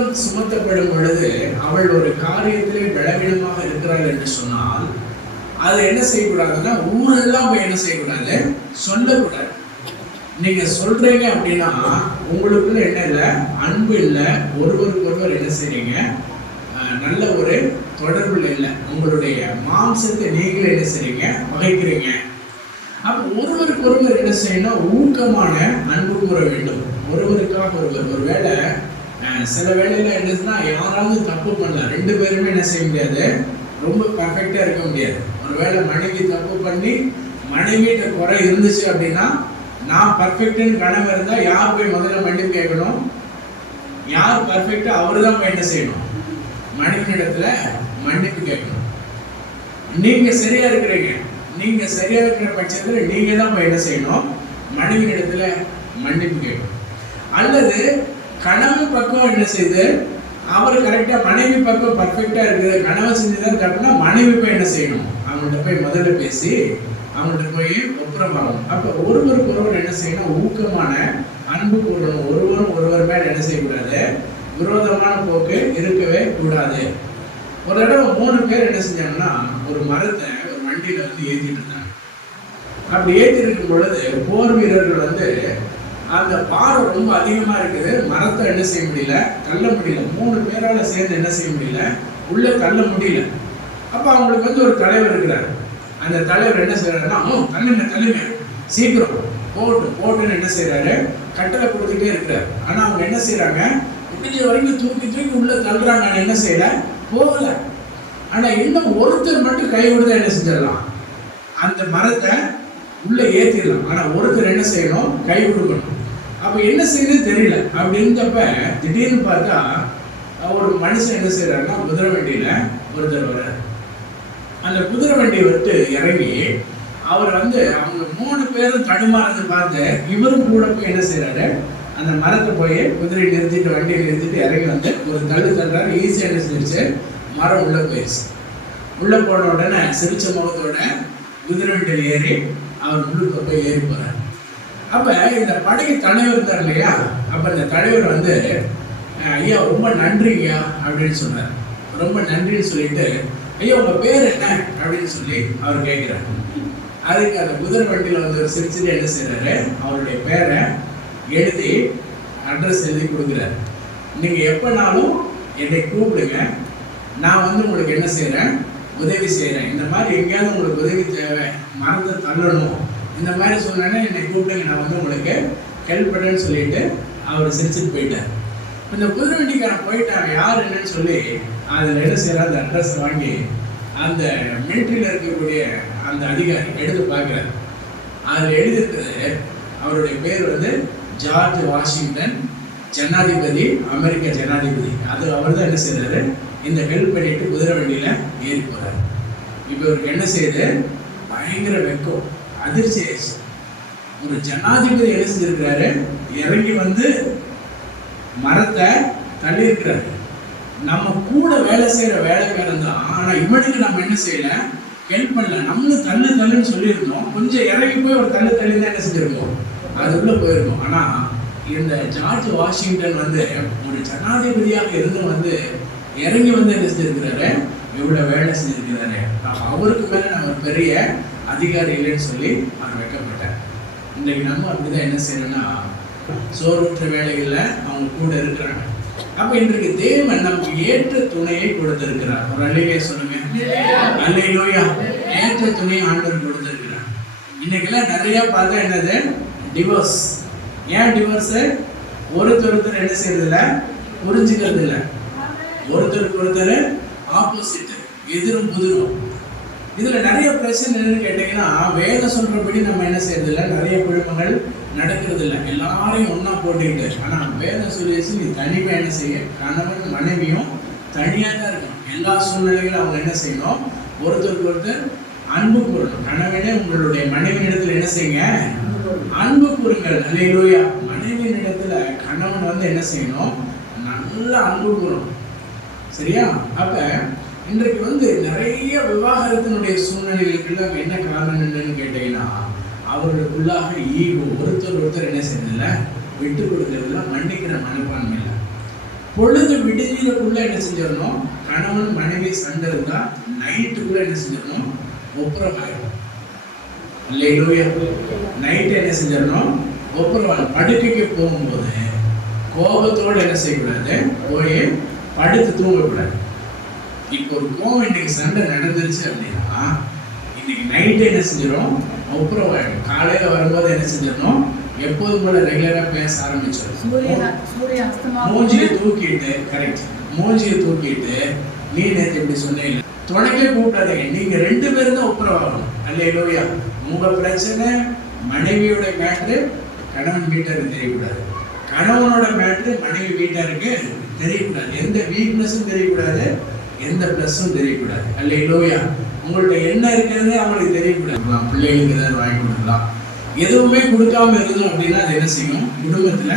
குற்றம் சுமத்தப்படும் பொழுது அவள் ஒரு காரியத்திலே பலவீனமாக இருக்கிறாள் என்று சொன்னால் அதை என்ன செய்யக்கூடாதுன்னா ஊரெல்லாம் போய் என்ன செய்யக்கூடாது, சொல்லக்கூடாது. நீங்க சொல்றீங்க அப்படின்னா உங்களுக்குள்ள என்ன இல்லை, அன்பு இல்லை, ஒருவருக்கு ஒருவர் என்ன செய்றீங்க, நல்ல ஒரு தொடர்புல இல்லை, உங்களுடைய மாம்சத்தை நீங்களே என்ன செய்றீங்க, வகைக்கிறீங்க. அப்ப ஒருவருக்கு ஒருவர் என்ன செய்யணும், ஊக்கமான அன்பு கூற வேண்டும் ஒருவருக்காக ஒருவர். ஒரு வேளை சில வேளையில என்னன்னா யாராவது தப்பு பண்ணலாம், ரெண்டு பேருமே என்ன செய்ய முடியாது, ரொம்ப பர்ஃபெக்டா இருக்க முடியாது. ஒருவேளை மனைவி தப்பு பண்ணி மனைவிட்ட குறை இருந்துச்சு அப்படின்னா நான் பர்ஃபெக்ட்னு கனவு இருந்தா யார் போய் முதல்ல மன்னிப்பு கேட்கணும், யார் பர்ஃபெக்டா அவரு தான் போய் என்ன செய்யணும், மனைவி இடத்துல மன்னிப்பு கேட்கணும். நீங்க சரியா இருக்கிறீங்க, நீங்க சரியா இருக்கிற பட்சத்துல நீங்க தான் போய் என்ன செய்யணும், மனைவி இடத்துல மன்னிப்பு கேட்கணும். அல்லது கணவன் பக்கம் என்ன செய்யுது, அவர் கரெக்டா மனைவி பக்கம் பர்ஃபெக்டா இருக்குது, கணவன் செஞ்சுதான் தப்புனா மனைவி போய் என்ன செய்யணும், அவங்கள்ட்ட போய் முதல்ல பேசி அவங்கள்ட்ட போய் ஒப்புரமாகணும். அப்ப ஒருவருக்கு ஒருவர் என்ன செய்யணும், ஊக்கமான அன்பு கூடணும். ஒருவரும் ஒருவர் மேல என்ன செய்யக்கூடாது, விரோதமான போக்கு இருக்கவே கூடாது. ஒரு தடவை 3 பேர் என்ன செஞ்சாங்கன்னா ஒரு மரத்தை ஒரு வண்டியில வந்து ஏற்றிட்டு இருந்தாங்க. அப்படி ஏற்றி இருக்கும் பொழுது போர் வீரர்கள் வந்து அந்த பாறை ரொம்ப அதிகமா இருக்குது, மரத்தை என்ன செய்ய முடியல, தள்ள முடியல. 3 பேரால சேர்ந்து என்ன செய்ய முடியல, உள்ள தள்ள முடியல. அப்ப அவங்களுக்கு வந்து ஒரு தலைவர் இருக்கிறார். அந்த தலைவர் என்ன செய்யறாருன்னா, தள்ளுங்க தள்ளுங்க சீக்கிரம் போட்டுன்னு என்ன செய்யறாரு, கட்டளை கொடுத்துட்டே இருக்கிறார். ஆனா அவங்க என்ன செய்யறாங்க, முடிஞ்ச வரைக்கும் தூக்கி உள்ள தள்ளுறாங்க, என்ன செய்யல, போகல. ஆனா இன்னும் ஒருத்தர் மட்டும் கை விடுதா என்ன செஞ்சிடலாம், அந்த மரத்தை உள்ள ஏத்திடலாம். ஆனா ஒருத்தர் என்ன செய்யணும், கை விடுக்கணும். அப்ப என்ன செய்யணும் தெரியல. அப்படி இருந்தப்ப திடீர்னு பார்த்தா ஒரு மனுஷன் என்ன செய்யறாருன்னா குதிரை வண்டியில ஒருத்தர் வர, அந்த குதிரை வண்டியை விட்டு இறங்கி அவர் வந்து அவங்க 3 பேரும் தடுமாறதை பார்த்து இவரும் கூட போய் என்ன செய்யறாரு, அந்த மரத்தை போய் குதிரை நிறுத்திட்டு வண்டியை நிறுத்திட்டு இறங்கி வந்து ஒரு தள்ளுறாரு. ஈஸியா என்ன செஞ்சிருச்சு, மரம் உள்ள போயிடுச்சு. உள்ள போன உடனே சிரிச்ச முகத்தோட குதிரை வண்டியில் ஏறி அவர் உள்ளுக்கு போய் ஏறி போறார். அப்ப இந்த படைக்கு தலைவர் இருந்தார் இல்லையா, அப்ப இந்த தலைவர் வந்து ஐயா ரொம்ப நன்றிங்கய்யா அப்படின்னு சொன்னார். ரொம்ப நன்றின்னு சொல்லிட்டு ஐயா உங்க பேர் என்ன அப்படின்னு சொல்லி அவர் கேட்கிறார். அதுக்கு அந்த குதிரை வண்டியில வந்து ஒரு சிரிச்சுட்டு என்ன செய்யறாரு, அவருடைய பேரை எழுதி அட்ரஸ் எழுதி கொடுக்குறாரு. நீங்க எப்பனாலும் என்னை கூப்பிடுங்க, நான் வந்து உங்களுக்கு என்ன செய்யறேன், உதவி செய்யறேன். இந்த மாதிரி எங்கேயாவது உங்களுக்கு உதவி தேவை, மரத்தை தள்ளணும், இந்த மாதிரி சொன்னேன்னா என்னை கூப்பிடுங்க, நான் வந்து உங்களுக்கு ஹெல்ப் பண்ணேன்னு சொல்லிட்டு அவர் சிரிச்சுட்டு போயிட்டார். இந்த குதிரை வண்டிக்காரன் போயிட்டாங்க, யார் என்னன்னு சொல்லி அதில் என்ன செய்யற அந்த அட்ரஸ் வாங்கி அந்த மிலிட்ரியில் இருக்கக்கூடிய அந்த அதிகாரி எடுத்து பார்க்குறாரு. அதில் எழுதியிருக்கிறது அவருடைய பேர் வந்து ஜார்ஜ் வாஷிங்டன், ஜனாதிபதி, அமெரிக்க ஜனாதிபதி. அது அவர் தான் என்ன செய்யறாரு, இந்த ஹெல்ப் பண்ணிட்டு குதிரை வண்டியில ஏறி போறாரு. இப்போ இவருக்கு என்ன செய்யுது, பயங்கர வெக்கம், அதிர்ச்சி ஆயிடுச்சு. ஒரு ஜனாதிபதி என்ன செஞ்சிருக்கிறாரு, இறங்கி வந்து மரத்தை தள்ளி இருக்கிறாரு. நம்ம கூட வேலை செய்யற வேலைக்காரன் தான், ஆனா இவனுக்கு நம்ம என்ன செய்யல, ஹெல்ப் பண்ணல. நம்மளும் தள்ளுன்னு சொல்லியிருந்தோம், கொஞ்சம் இறங்கி போய் ஒரு தள்ளி தான் என்ன செஞ்சிருக்கோம், அது உள்ள போயிருக்கோம். ஆனா இந்த ஜார்ஜ் வாஷிங்டன் வந்து ஒரு ஜனாதிபதியாக இருந்து வந்து இறங்கி வந்து என்ன செஞ்சிருக்கிறாரு, இவ்வளவு வேலை செஞ்சிருக்கிறாரு. அவருக்கு மேல நம்ம பெரிய அதிகாரி இல்லைன்னு சொல்லி அவர் வைக்கப்பட்டார். இன்றைக்கு நம்ம அப்படிதான் என்ன செய்யணும்னா, சோறுற்ற வேலைகள்ல அவங்க கூட இருக்கிறாங்க. அப்ப இன்றைக்கு தேவன் நமக்கு ஏற்ற துணையை கொடுத்திருக்கிறார். ஒரு அல்லேலூயா சொல்லுங்க. அல்லேலூயா. ஏற்ற துணையை ஆண்டவர் கொடுத்திருக்கிறார். இன்னைக்கெல்லாம் நிறைய பார்த்தா என்னது, டிவோர்ஸ். ஏன் டிவோர்ஸ்? ஒருத்தர் என்ன செய்யறது இல்லை, புரிஞ்சுக்கிறது இல்லை. ஒருத்தருக்கு ஒருத்தர் ஆப்போசிட், எதிரும் புதிரும். இதுல நிறைய பிரச்சனை என்னன்னு கேட்டீங்கன்னா, வேதம் சொல்றபடி நம்ம என்ன செய்யறது இல்லை, நிறைய குழுமங்கள் நடக்கிறது இல்லை, எல்லாரையும் ஒன்னா போட்டுக்கிட்டு. ஆனா வேதம் சொல்லிச்சு நீ தனிமை என்ன செய்ய, கணவன் மனைவியும் தனியா தான் இருக்கணும். எல்லா சூழ்நிலைகளும் அவங்க என்ன செய்யணும், ஒருத்தருக்கு ஒருத்தர் அன்பு கூறணும். கணவனே உங்களுடைய மனைவியிடத்துல என்ன செய்யுங்க, அன்பு கூறுங்கள். அல்லேலூயா. மனைவியிடத்துல கணவன் வந்து என்ன செய்யணும், நல்ல அன்பு கூறணும். சரியா? அப்ப இன்றைக்கு வந்து நிறைய விவாகரத்தினுடைய சூழ்நிலைகளுக்கெல்லாம் என்ன காரணம் என்னன்னு கேட்டீங்கன்னா, அவர்களுக்குள்ளாக ஈகோ, ஒருத்தர் என்ன செய்யறதில்ல, விட்டு கொடுக்கறதில்ல, மன்னிக்கிற மனப்பான்மை இல்லை. பொழுது விடுதலுக்குள்ள என்ன செஞ்சிடணும், கணவன் மனைவி சண்டை இருந்தா நைட்டுக்குள்ள என்ன செஞ்சிடணும், ஒப்புரவாயிடும். அல்லேலூயா. நைட்டு என்ன செஞ்சிடணும், ஒப்புரவாயிடும். படுக்கைக்கு போகும்போது கோபத்தோடு என்ன செய்யக்கூடாது, போய் படுத்து தூங்கக்கூடாது. இப்போ ஒரு கோவம் இன்னைக்கு சண்டை நடந்துருச்சு அப்படின்னா இன்னைக்கு நைட்டு என்ன செஞ்சிடும், ஒப்புரவாயிடும். காலையில வரும்போது என்ன செஞ்சிடணும், எப்போதும் போல ரெகுலரா பேச ஆரம்பிச்சிடும். மூஞ்சியை தூக்கிட்டு, கரெக்ட், மூஞ்சியை தூக்கிட்டு நீ நேற்று இப்படி சொன்னீங்க துணைக்கே கூப்பிடாதீங்க. நீங்க 2 பேரும் தான் ஒப்புரவாகணும். அல்லேலூயா. உங்க பிரச்சனை மனைவியோட மேட்ரு கணவன் வீட்டாருக்கு தெரியக்கூடாது, கணவனோட மேட்ரு மனைவி வீட்டாருக்கு தெரியக்கூடாது. எந்த வீக்னஸும் தெரியக்கூடாது, எந்த பிளஸும் தெரியக்கூடாது. அல்லேலூயா. உங்கள்ட்ட என்ன இருக்கிறது அவங்களுக்கு தெரியக்கூடாது. பிள்ளைகளுக்கு ஏதாவது வாங்கி கொடுக்கலாம், எதுவுமே கொடுக்காம இருந்தோம் அப்படின்னா அது என்ன செய்யும், குடும்பத்துல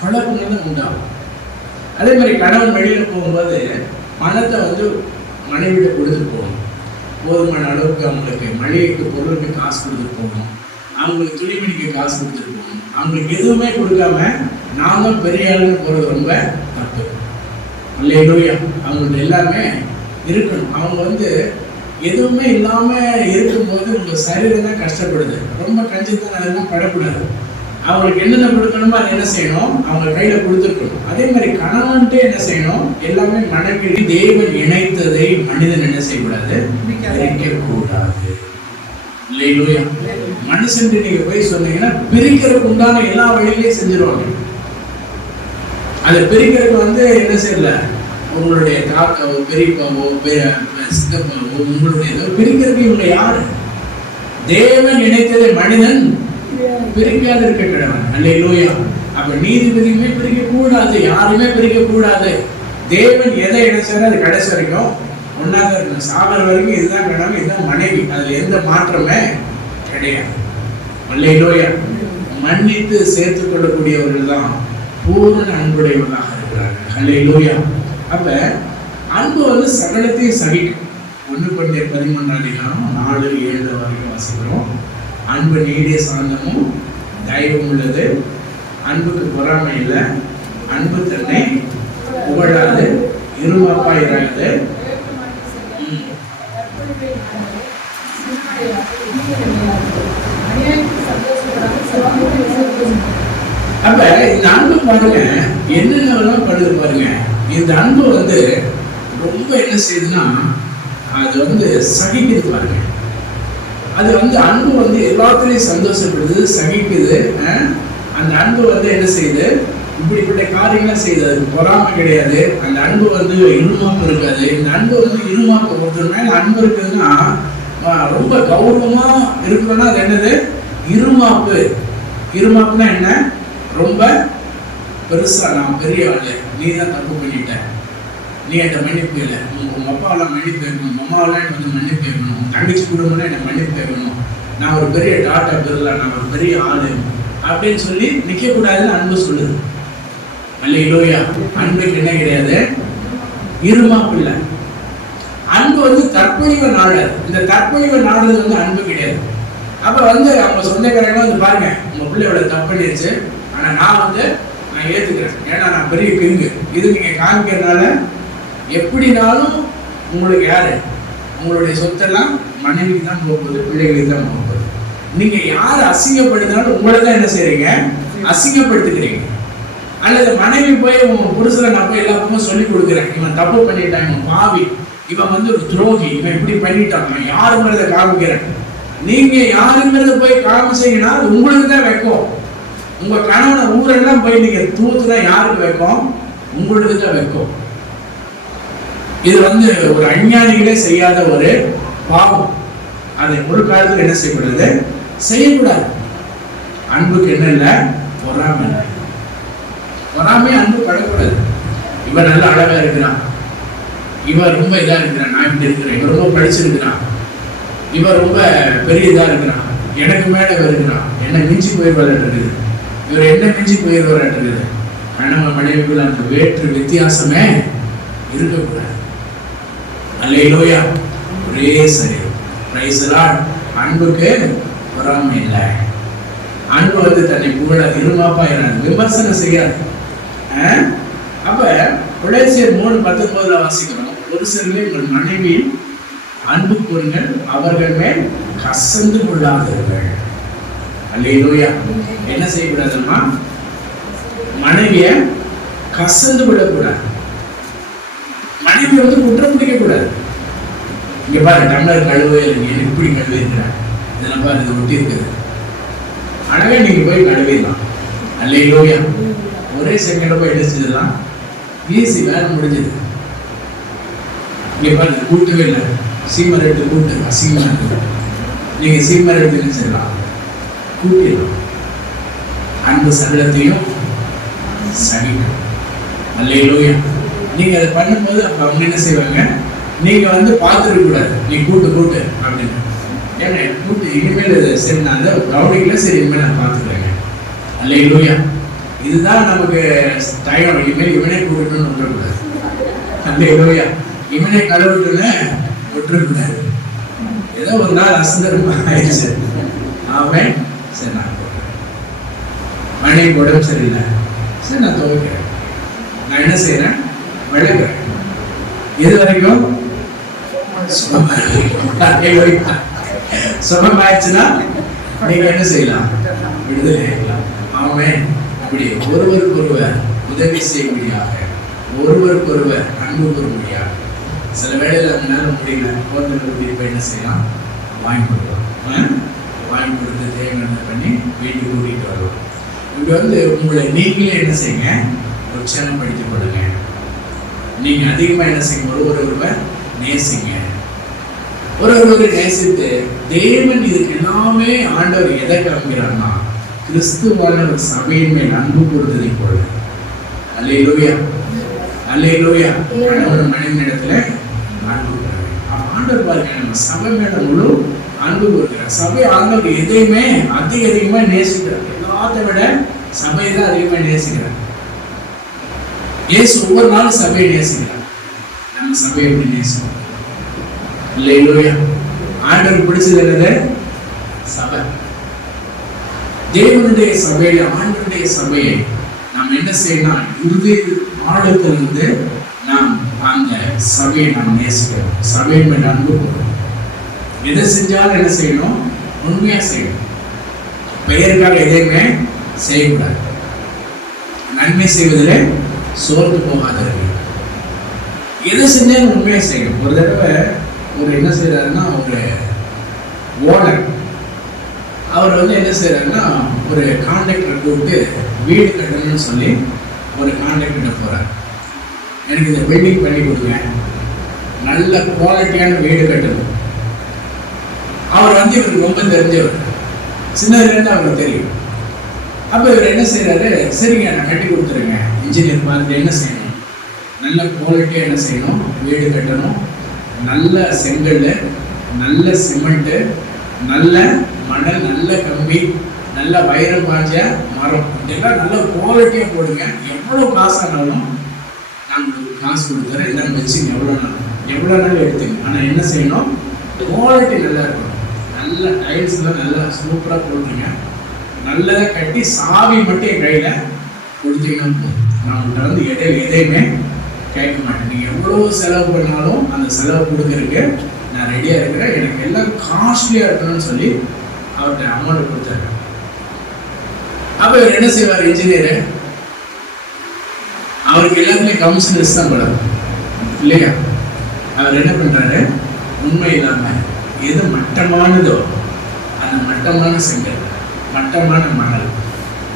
குழப்பங்கள் தான் உண்டாகும். அதே மாதிரி கணவன் வெளியில போகும்போது பணத்தை மனைவியிட கொடுத்துட்டு போகணும். போதுமான அளவுக்கு அவங்களுக்கு மளிகைக்கு பொருளுக்கு காசு கொடுத்துட்டு போகணும், அவங்களுக்கு துணிமணிக்கு காசு கொடுத்துட்டு போகணும். அவங்களுக்கு எதுவுமே கொடுக்காம நான் தான் பெரிய ஆளுன்னு போறது ரொம்ப தப்பு. அல்லேலூயா. அவங்கள்ட்ட எல்லாமே இருக்கணும். அவங்க எதுவுமே இல்லாம இருக்கும்போது உங்க சரீரம் தான் கஷ்டப்படுது. ரொம்ப கஞ்சித்தனம் படக்கூடாது. அவங்களுக்கு என்னென்ன கொடுக்கணுமோ அதை என்ன செய்யணும், அவங்க கையில கொடுத்துருக்கணும். அதே மாதிரி கணவன்ட்டு என்ன செய்யணும், எல்லாமே மனைவி. தேவன் இணைத்ததை மனிதன் என்ன செய்யக்கூடாது, பிரிக்கக்கூடாது. இல்லையா? மனுஷன் நீங்க போய் சொன்னீங்கன்னா பிரிக்கிறதுக்கு உண்டான எல்லா வழியிலையும் செஞ்சிருவாங்க. அதை பிரிக்கிறதுக்கு என்ன செய்யல, உங்களுடைய தாத்தாவோ பெரியப்பாவோ சித்தப்பாவோ உங்களுடைய பிரிக்கிறதுக்கு இவங்க யாரு? தேவன் இணைத்ததை மனிதன் பிரிக்காது இருக்க கிழவன். அல்லேலூயா. அப்ப நீதிபதியுமே பிரிக்க கூடாது, யாருமே பிரிக்க கூடாது. தேவன் எதை இணைச்சாரு அது கடைசி வரைக்கும் ஒன்னாக இருக்கணும். சாகர வரைக்கும் இதுதான் கிழவன், இதுதான் மனைவி. அதுல எந்த மாற்றமே கிடையாது. அல்லேலூயா. மன்னித்து சேர்த்துக் கொள்ளக்கூடியவர்கள் தான் பூரண அன்புடையவர்களாக இருக்கிறார்கள். அல்லேலூயா. அப்ப அன்பு சகலத்தையும் சகிக்கும். 1 Corinthians 13:4-7 வரைக்கும் வாசிக்கிறோம். அன்பு நீடிய சாந்தமும் தயவும் உள்ளது, அன்புக்கு பொறாமை இல்லை, அன்பு தன்னை புகழாது, இருமாப்பாயிராது. அப்ப இந்த அன்பு பாருங்க என்னென்ன படுது பாருங்க. இந்த அன்பு ரொம்ப என்ன செய்யுதுன்னா அது சகிக்குது பாருங்க. அது அன்பு எல்லாத்துலயும் சந்தோஷப்படுது, சகிக்குது. அந்த அன்பு என்ன செய்யுது, இப்படிப்பட்ட காரியங்கள்லாம் செய்யுது. அது பொறாமை கிடையாது. அந்த அன்பு இருமாப்பு இருக்காது. இந்த அன்பு இருமாப்பு ஒருத்தர் மேல அன்பு இருக்குதுன்னா ரொம்ப கௌரவமா இருக்குன்னா அது என்னது, இருமாப்பு. இருமாப்புனா என்ன, ரொம்ப பெருசா நான் பெரிய ஆளு, நீ தான் தப்பு பண்ணிட்ட, நீ என்கிட்ட மன்னிப்பு இல்லை, உங்க அப்பாவெல்லாம் மன்னிப்பு கேட்கணும், உங்க அம்மாவெல்லாம் மன்னிப்பு கேட்கணும், உங்க தங்கச்சி குடும்பம்னா என்ன மன்னிப்பு கேட்கணும், நான் ஒரு பெரிய டாட்டா பிறல, நான் ஒரு பெரிய ஆளு அப்படின்னு சொல்லி நிக்க கூடாதுன்னு அன்பு சொல்லுது. அல்லேலூயா. அன்புக்கு என்ன கிடையாது, இருமாப்பு இல்லை. அன்பு தற்பொழிவை நாடாது. இந்த தற்பொழிவை நாடுறது அன்பு கிடையாது. அப்ப அவங்க சொந்தக்காரங்க பாருங்க, உங்க பிள்ளையோட தப்பு பண்ணிருச்சு, ஆனா நான் ஏத்துக்கிறேன், ஏன்னா நான் பெரிய கிங்கு, இது நீங்க காமிக்கிறதுனால எப்படினாலும் உங்களுக்கு யாரு, உங்களுடைய சொத்தெல்லாம் மனைவிக்கு தான் போகுது, பிள்ளைகளுக்கு தான் போகுது. நீங்க யாரு அசிங்கப்படுத்தினாலும் உங்களை தான் என்ன செய்றீங்க, அசிங்கப்படுத்துக்கிறீங்க. அல்லது மனைவி போய் உங்க புருஷனை நான் போய் எல்லாருக்குமே சொல்லி கொடுக்குறேன், இவன் தப்பு பண்ணிட்டான், இவன் பாவி, இவன் ஒரு துரோகி, இவன் இப்படி பண்ணிட்டான், நான் யாருங்கிறத காமிக்கிறேன். நீங்க யாருங்கிறத போய் காமிச்சீங்கன்னா உங்களுக்கு தான் வைக்கும். உங்க கணவனை ஊரெல்லாம் போய் நீங்க தூத்துனா யாருக்கு வைக்கும், உங்களுக்கு தான் வைக்கும். இது ஒரு அஞ்ஞானிகளே செய்யாத ஒரு பாவம். அதை ஒரு காலத்துல என்ன செய்யக்கூடாது, செய்யக்கூடாது. அன்புக்கு என்ன இல்லை, பொறாமை. பொறாமை அன்பு படக்கூடாது. இவன் நல்ல அழகா இருக்கிறான், இவன் ரொம்ப இதா இருக்கிறான், நான் இப்படி இருக்கிறேன், இவன் ரொம்ப படிச்சிருக்கிறான், இவன் ரொம்ப பெரிய இதா இருக்கிறான், எனக்கு மேல இருக்கிறான், என்ன மிஞ்சி போயிடுவாரு, இவர் என்ன மிஞ்சி போயிடுவாரு. கணவன் மனைவிக்குள்ள அந்த வேற்று வித்தியாசமே இருக்கக்கூடாது. அல்லேலூயா. ஒரே சரி. Praise the Lord. அன்புக்கு பொறாமை இல்லை. அன்பு தன்னை புகழ இருமாப்பா விமர்சனம் செய்யாது. அப்ப கொலோசியர் 3:19 வாசிக்கிறோம், ஒரு சிலரை உங்கள் மனைவியின் அன்பு கூறுங்கள், அவர்கள் மேல் கசந்து கொள்ளாதீர்கள். அல்லேலூயா. என்ன செய்யக்கூடாதுமா? மனைவிய கசந்து விடக்கூடாது. மனைவி குற்றம் பிடிக்க கூடாது. இங்க பாரு, டம்ளர் கழுவே இல்லை, நீ எப்படி கழுவிருக்கிறார், இதெல்லாம் பாரு, இது ஒட்டி இருக்குது, அழகா நீங்க போய் கழுவிடலாம். அல்லேலூயா. ஒரே செகண்ட்ல போய் எடுத்துடலாம், ஈஸி, வேலை முடிஞ்சது. இங்க பாரு, கூட்டவே இல்லை, சீமர் எடுத்து கூட்டு, அசிங்கமா இருக்குது, நீங்க சீமர் எடுத்து நினைச்சிடலாம், கூட்டிடலாம். அன்பு சகலத்தையும் சகிக்கும். அல்லேலூயா. நீங்க அதை பண்ணும்போது அப்ப அவங்க என்ன செய்வாங்க, நீங்க பார்த்துருக்க கூடாது, நீ கூட்டு கூட்டு அப்படின்னு. ஏன்னா கூட்டு இனிமேல் சரி, நான் அந்த கவுனிக்கல, சரி இனிமேல் நான் பார்த்துக்கிறேங்க. அல்லேலூயா. இதுதான் நமக்கு டைம். இனிமேல் இவனே கூட்டணும்னு விட்டுறக்கூடாது. அல்லேலூயா. இவனே கழுவிட்டுன்னு விட்டுறக்கூடாது. ஏதோ ஒரு நாள் அசந்தரமா ஆயிடுச்சு, அவன் சரி நான் மனைவி உடம்பு சரியில்லை, சரி நான் துவைக்கிறேன், நான் என்ன செய்யறேன், விளக்குறேன். எது வரைக்கும்? சுகமாயிடுச்சுன்னா நீங்க என்ன செய்யலாம், விடுதலை ஆகலாம். அவன் அப்படி ஒருவருக்கொருவர் உதவி செய்யும்படியாக, ஒருவருக்கொருவர் அன்பு கூறும்படியாக. சில வேளையில அதனால முடியல, குழந்தைகளுக்கு இப்ப என்ன செய்யலாம், வாங்கி கொடுக்கலாம். வாங்கி கொடுத்து தேவையான பண்ணி வீட்டுக்கு கூட்டிட்டு வருவோம். இப்படி உங்களை நீங்களே என்ன செய்யுங்க, உற்சாகப்படுத்திக் கொள்ளுங்க. நீங்க அதிகமா என்ன செய்யுங்க, ஒருவர் நேசிங்க. ஒருவர் நேசித்து தேவன் இதுக்கு எல்லாமே ஆண்டவர் எதை கிளம்புகிறார்னா, கிறிஸ்துவான ஒரு சபையின் மேல் அன்பு கூறுவதை போல. அல்லேலூயா. அல்லேலூயா. கணவன் மனைவி இடத்துல அன்பு கூறுறாரு. ஆண்டவர் பாருங்க, நம்ம சபை மேல முழு அன்பு கூறுகிறார். சபை ஆண்டவர் எதையுமே அதிகமா நேசிக்கிறார். எல்லாத்தை விட சபையை தான் அதிகமா நேசிக்கிறார். இயேசு ஒவ்வொரு நாளும் சபையை நேசிக்கிறார். நம்ம சபையை எப்படி நேசிக்கிறோம்? அல்லேலூயா. ஆண்டவருக்கு பிடிச்சது என்னது? சபை. தேவனுடைய சபையில, ஆண்டவருடைய சபையை நாம் என்ன செய்யணும், இறுதி ஆழத்திலிருந்து நாம் அந்த சபையை நாம் நேசிக்கிறோம். சபையை மேல் அன்பு கூறுவோம். எதை செஞ்சாலும் என்ன செய்யணும், உண்மையா செய்யணும். பெயருக்காக எதையுமே செய்யக்கூடாது. நன்மை செய்வதில் சோர்ந்து போகாதீர்கள். எதை செஞ்சாலும் உண்மையா செய்யணும். ஒரு தடவை ஒரு என்ன செய்யறாருன்னா, ஒரு ஓனர் அவர் என்ன செய்யறாருன்னா, ஒரு கான்ட்ராக்டர் கூப்பிட்டு வீடு கட்டணும்னு சொல்லி ஒரு கான்ட்ராக்டர் போறார். எனக்கு இந்த பில்டிங் பண்ணி கொடுங்க, நல்ல குவாலிட்டியான வீடு கட்டணும். அவர் இவருக்கு ரொம்ப தெரிஞ்சவர், சின்னதுலேருந்து அவருக்கு தெரியும். அப்போ இவர் என்ன செய்யறாரு, சரிங்க நான் கட்டி கொடுத்துருங்க, இன்ஜினியர் பார்த்து என்ன செய்யணும், நல்ல குவாலிட்டியாக என்ன செய்யணும், வீடு கட்டணும், நல்ல செங்கல், நல்ல சிமெண்ட்டு, நல்ல மணல், நல்ல கம்பி, நல்ல வைரம் பாஞ்ச மரம், இதெல்லாம் நல்ல குவாலிட்டியாக போடுங்க. எவ்வளோ காசு ஆனாலும் நான் உங்களுக்கு காசு கொடுத்துறேன், இதெல்லாம் வச்சு எவ்வளோ நாள் எடுத்துங்க. ஆனால் என்ன செய்யணும், குவாலிட்டி நல்லா இருக்கணும். நல்ல டைல்ஸ்லாம் நல்லா சூப்பராக போடுறீங்க, நல்லதாக கட்டி சாவி மட்டும் என் கையில் கொடுத்தீங்கன்னா நான் உங்கள்கிட்ட எதையுமே கேட்க மாட்டேன். நீங்கள் எவ்வளோ செலவு பண்ணாலும் அந்த செலவு கொடுக்கறதுக்கு நான் ரெடியாக இருக்கிறேன். எனக்கு எல்லாம் காஸ்ட்லியாக இருக்கணும்னு சொல்லி அவர்கிட்ட அமௌண்ட் கொடுத்தாரு. அப்போ இவர் என்ன செய்வார், இன்ஜினியரு, அவருக்கு எல்லாத்துலேயும் கமிஷன் தான் படம் இல்லையா. அவர் என்ன பண்ணுறாரு, உண்மை இல்லாமல் எது மட்டமானதோ அந்த மட்டமான செங்கல், மட்டமான மணல்,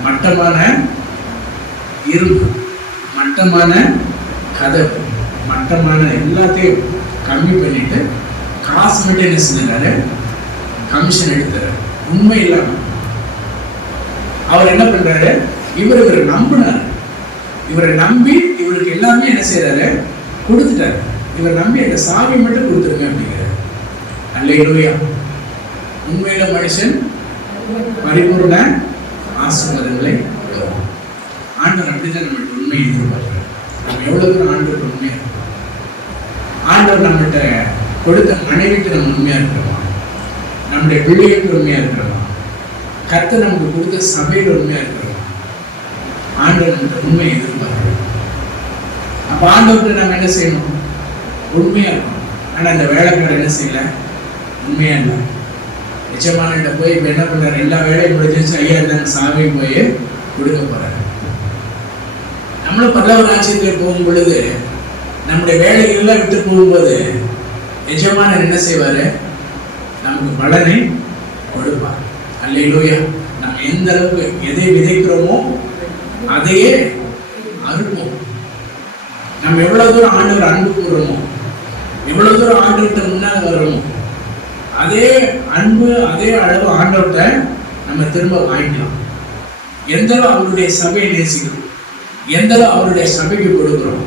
மட்டமான இரும்பு, மட்டமான கதவு, மட்டமான எல்லாத்தையும் கம்மி பண்ணிட்டு காசு மட்டும் என்ன செஞ்சாரு, கமிஷன் எடுத்தாரு. உண்மை இல்லாம அவர் என்ன பண்றாரு, இவரை நம்பினார். இவரை நம்பி இவருக்கு எல்லாமே என்ன செய்யறாரு, கொடுத்துட்டாரு. இவர் நம்பி அந்த சாவி மட்டும் கொடுத்துருங்க அப்படிங்கிறார். அல்லேலூயா. உண்மையில மனுஷன் பரிபூர்ண ஆசீர்வாதங்களை பெறுவான். ஆண்டவர் அப்படிதான் நம்மகிட்ட உண்மையை எதிர்பார்க்கிறார். நம்ம எவ்வளவு ஆண்டவர் உண்மையா இருக்கோம். ஆண்டவர் நம்மகிட்ட கொடுத்த மனைவிக்கு நம்ம உண்மையா இருக்கிறோமா, நம்முடைய பிள்ளைகளுக்கு உண்மையா இருக்கிறோமா, கர்த்தர் நமக்கு கொடுத்த சபையில் உண்மையா இருக்கிறோமா. ஆண்டவர் நம்மகிட்ட உண்மையை எதிர்பார்க்கிறார். அப்ப ஆண்டவர்கிட்ட நம்ம என்ன செய்யணும்? உண்மையா இருக்கணும். ஆனா அந்த வேலைக்காரர் என்ன செய்யல? உண்மையா இல்லை. எஜமானிட்ட போய் இப்ப என்ன பண்றாரு? எல்லா வேலையும் முடிஞ்சிச்சு, ஐயா இருந்தாங்க சாமி போய் கொடுக்க போறாரு. நம்மளும் பல்லவ ராஜ்யத்தில் போகும் பொழுது நம்முடைய வேலைகள் எல்லாம் விட்டு போகும்போது எஜமானர் என்ன செய்வாரு? நமக்கு பலனை கொடுப்பார். அல்லேலூயா. நம்ம எந்த அளவுக்கு எதை விதைக்கிறோமோ அதையே அறுப்போம். நம்ம எவ்வளவு தூரம் ஆண்டவர் அன்பு கூறுறோமோ, எவ்வளவு தூரம் ஆண்டவர்கிட்ட முன்னாடி வர்றோமோ, அதே அன்பு அதே அளவு ஆண்டவர்கிட்ட நம்ம திரும்ப வாங்கிக்கலாம். எந்த அளவு அவருடைய சபையை நேசிக்கிறோம், எந்த அளவு அவருடைய சபைக்கு கொடுக்கிறோம்,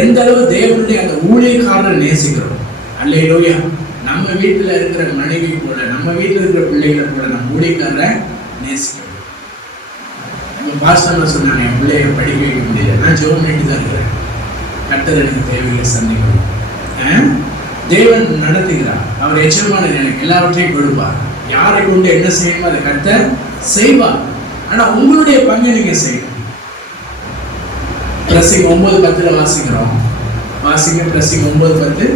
எந்த அளவு தேவனுடைய அந்த ஊழியக்காரரை நேசிக்கிறோம். அல்லேலூயா. நம்ம வீட்டுல இருக்கிற மனைவி போல, நம்ம வீட்டுல இருக்கிற பிள்ளைகளை போல நம்ம ஊழியக்காரரை நேசிக்கிறோம். நம்ம பாஸ்டர் சொன்னாங்க, என் பிள்ளைய படிக்க வைக்க முடியல, நான் ஜெபம் பண்ணிட்டு தான் இருக்கிறேன். கர்த்தர் எனக்கு தேவைகளை சந்திக்கணும். தேவன் நடத்துகிறார். அவர் எச்சமானது எனக்கு எல்லாவற்றையும் கொடுப்பார். யாரை கொண்டு என்ன செய்யணுமோ அதை கர்த்தர் செய்வார். ஆனா உங்களுடைய பங்கை நீங்க செய்யணும். பிரசங்க 9:10 வாசிக்கிறோம். வாசிங்க பிரசங்க 9:10.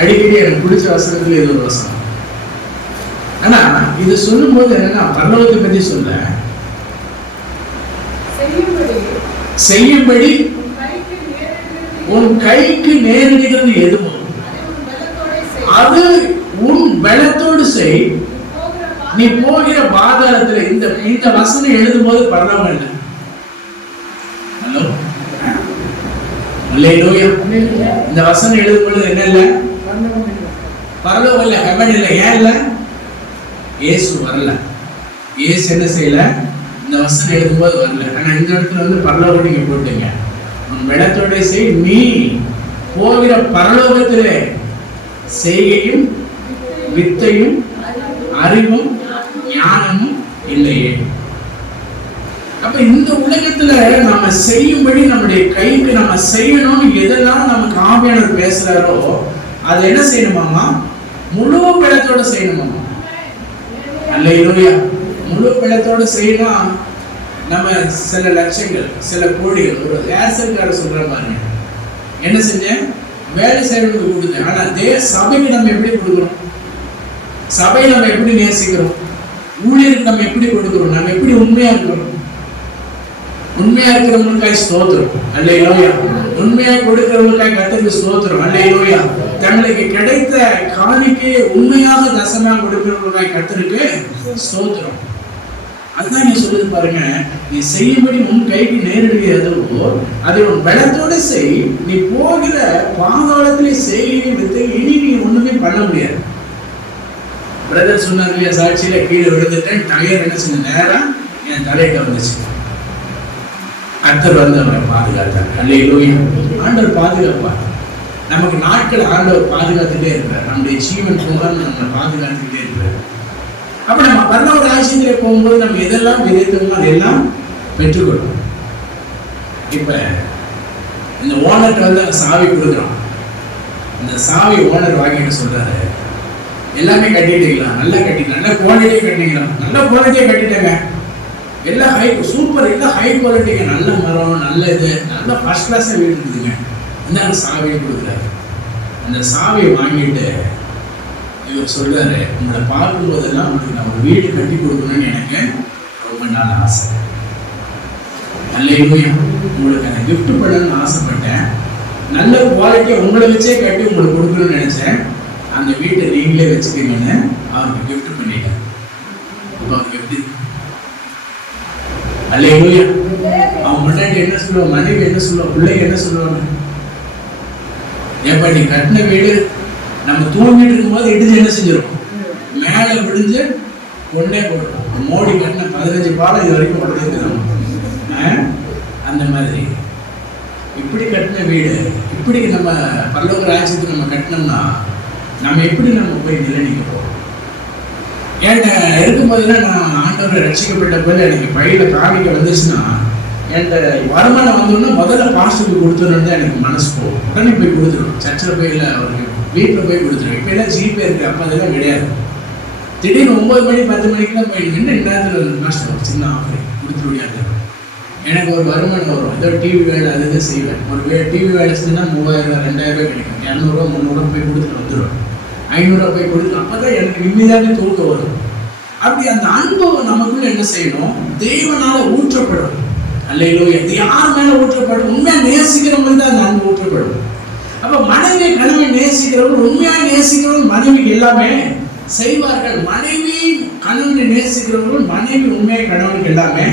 அடிக்கடி எனக்கு பிடிச்ச வசனத்துல இது ஒரு வசனம். ஆனா இது சொல்லும் போது என்னன்னா பரலோகத்தை பத்தி சொல்ல, செய்யும்படி உன் கைக்கு நேரிடுகிறது எதுவோ அது உன் பலத்தோடு செய். நீ போகிற பாதாளத்துல இந்த வசனம் எழுதும் போது பரலோகம் இல்லை. ஹலோ, அல்லேலூயா. இந்த வசனம் எழுதும் பொழுது என்ன இல்லை? பரலோகம் இல்லை, ஹெவன் இல்லை. ஏன் இல்லை? இயேசு வரல. இயேசு என்ன செய்யல? இந்த வசனம் எழுதும் போது வரல. ஆனா இந்த இடத்துல வந்து பரலோகம் நீங்க போட்டீங்க. வெள்ளத்தோட செய், நீ போகிற பரலோகத்திலே செய்கையும் வித்தையும் அறிவும் ஞானமும் இல்லையே. அப்ப இந்த உலகத்துல நம்ம செய்யும்படி நம்முடைய கைக்கு நம்ம செய்யணும். எதெல்லாம் நமக்கு ஆவியானவர் பேசுறாரோ அதை என்ன செய்யணுமாமா? முழு பலத்தோட செய்யணுமாமா. அல்லேலூயா. முழு பலத்தோட செய்யணும். நம்ம சில லட்சங்கள் சில கோடிகள் ஒரு ஏர்செல்காரர் சொல்ற மாதிரி என்ன செஞ்சேன்? வேலை செய்யறதுக்கு கொடுத்தேன். ஆனா சபைக்கு நம்ம எப்படி கொடுக்குறோம்? சபையை நம்ம எப்படி நேசிக்கிறோம்? ஊழியருக்கு நம்ம எப்படி கொடுக்கிறோம்? நம்ம எப்படி உண்மையா இருக்கிறோம்? உண்மையா இருக்கிறவங்களுக்காக ஸ்தோத்திரம். அல்லேலூயா. உண்மையா கொடுக்கிறவங்களுக்காக கர்த்தருக்கு ஸ்தோத்திரம். அல்லேலூயா. தங்களுக்கு கிடைத்த காணிக்கையை உண்மையாக தசமாக கொடுக்கிறவங்களுக்காக கர்த்தருக்கு ஸ்தோத்திரம். அதுதான் நீ சொல்லுது பாருங்க. நீ செய்யும்படி உன் கைக்கு நேரிடுகிறதோ அதை உன் பலத்தோடு செய். நீ போகிற பாதாளத்திலே செய்கை வித்து இனி நீ ஒண்ணுமே பண்ண முடியாது. பிரதர் சொன்னார் இல்லையா, சாட்சியில கீழே விழுந்துட்டேன், டயர் என்ன செஞ்ச நேரம் என் தலையிட்ட வந்துச்சு. கர்த்தர் வந்து அவரை பாதுகாத்தார். அல்லேலூயா. ஆண்டவர் பாதுகாப்பார். நமக்கு நாட்கள் ஆண்டவர் பாதுகாத்துட்டே இருக்கிறார். நம்முடைய ஜீவன் போக நம்மளை பாதுகாத்துக்கிட்டே இருக்கிறார். அப்ப நம்ம பரலோக ராஜ்யத்திலே போகும்போது நம்ம எதெல்லாம் விதைத்தோமோ அதெல்லாம் பெற்றுக்கொள்ளும். இப்ப இந்த ஓனர்கிட்ட வந்து அந்த சாவி கொடுக்குறோம். இந்த சாவி ஓனர் வாங்கிட்டு சொல்றாரு, எல்லாமே கட்டிட்டீங்களா? நல்லா கட்டிட்டேன். நல்ல குவாலிட்டியே கட்டிங்களா? நல்ல குவாலிட்டியே கட்டிட்டேங்க. எல்லாம் சூப்பர், எல்லாம் ஹை குவாலிட்டிங்க. நல்ல மரம், நல்ல இது, நல்ல ஃபர்ஸ்ட் கிளாஸா வீடு இருக்குதுங்க. இந்த சாவியை கொடுக்குறாரு. அந்த சாவியை வாங்கிட்டு இவர் சொல்றாரு, உங்களை பார்க்கும் போதெல்லாம் உங்களுக்கு நான் ஒரு வீடு கட்டி கொடுக்கணும்னு எனக்கு ரொம்ப நாள் ஆசை. அல்லேலூயா. உங்களுக்கு அந்த கிஃப்ட் பண்ணணும்னு ஆசைப்பட்டேன். நல்ல குவாலிட்டியை உங்களை வச்சே கட்டி உங்களுக்கு கொடுக்கணும்னு நினைச்சேன். அந்த வீட்டை நீங்களே வச்சுக்கீங்கன்னு அவருக்கு கிஃப்ட் பண்ணிட்டேன். அவருக்கு எப்படி? அல்லேலூயா. அவன் முன்னாடி என்ன சொல்லுவான்? மனைவி என்ன சொல்லுவான்? பிள்ளைங்க என்ன சொல்லுவாங்க? ஏப்பா நீ கட்டின வீடு நம்ம தூங்கிட்டு இருக்கும்போது இடிஞ்சு என்ன செஞ்சிடும்? மேலே விடிஞ்சு கொண்டே போட்டோம். மோடி கட்டின 15 பாலம் இது வரைக்கும் உடஞ்சிருக்கிறோம். அந்த மாதிரி இப்படி கட்டின வீடு, இப்படி நம்ம பரலோக ராஜ்யத்துக்கு நம்ம கட்டினோம்னா நம்ம எப்படி நம்ம போய் நிலைநிற்கிறோம்? என்கிட்ட இருக்கும்போதுன்னா நான் ஆண்டவரை ரட்சிக்கப்பட்ட போது எனக்கு பையில காணிக்க வந்துச்சுன்னா என்கிட்ட வருமானம் வந்தோன்னா முதல்ல பாஸ்டருக்கு கொடுத்துடணும்னு தான் எனக்கு மனசு போகும். உடனே போய் கொடுத்துருவோம். சர்ச்சில் போய் இல்லை அவருக்கு வீட்டில் போய் கொடுத்துருவோம். இப்போ எல்லாம் ஜிபே இருக்கு. அப்போ அதெல்லாம் கிடையாது. திடீர்னு 9 மணி 10 மணிக்கெல்லாம் போய் என்ன நேரத்தில் பாஸ்டர் சின்ன ஆஃபர் கொடுத்துருவியாது. எனக்கு ஒரு வருமானம் வரும், ஏதோ டிவி வேலை அது இது செய்வேன். ஒரு டிவி வேலை செஞ்சுன்னா 3000 2000 கிடைக்கும். 200 300 போய் கொடுத்துட்டு வந்துடுவேன், 500 போய் கொடுத்து. அப்பதான் எனக்கு நிம்மதியாக தூக்கம் வரும். அப்படி அந்த அனுபவம் நமக்குள்ள என்ன செய்யணும், தேவனால ஊற்றப்படும். அல்லேலூயா. இது யார் மேல ஊற்றப்படும்? உண்மையா நேசிக்கிறவங்களுக்கு தான் அந்த அன்பு ஊற்றப்படும். அப்ப மனைவி கணவன் நேசிக்கிறவங்க, உண்மையா நேசிக்கிறவங்க மனைவிக்கு எல்லாமே செய்வார்கள். மனைவி கணவனை நேசிக்கிறவர்கள் மனைவி உண்மையா கணவனுக்கு எல்லாமே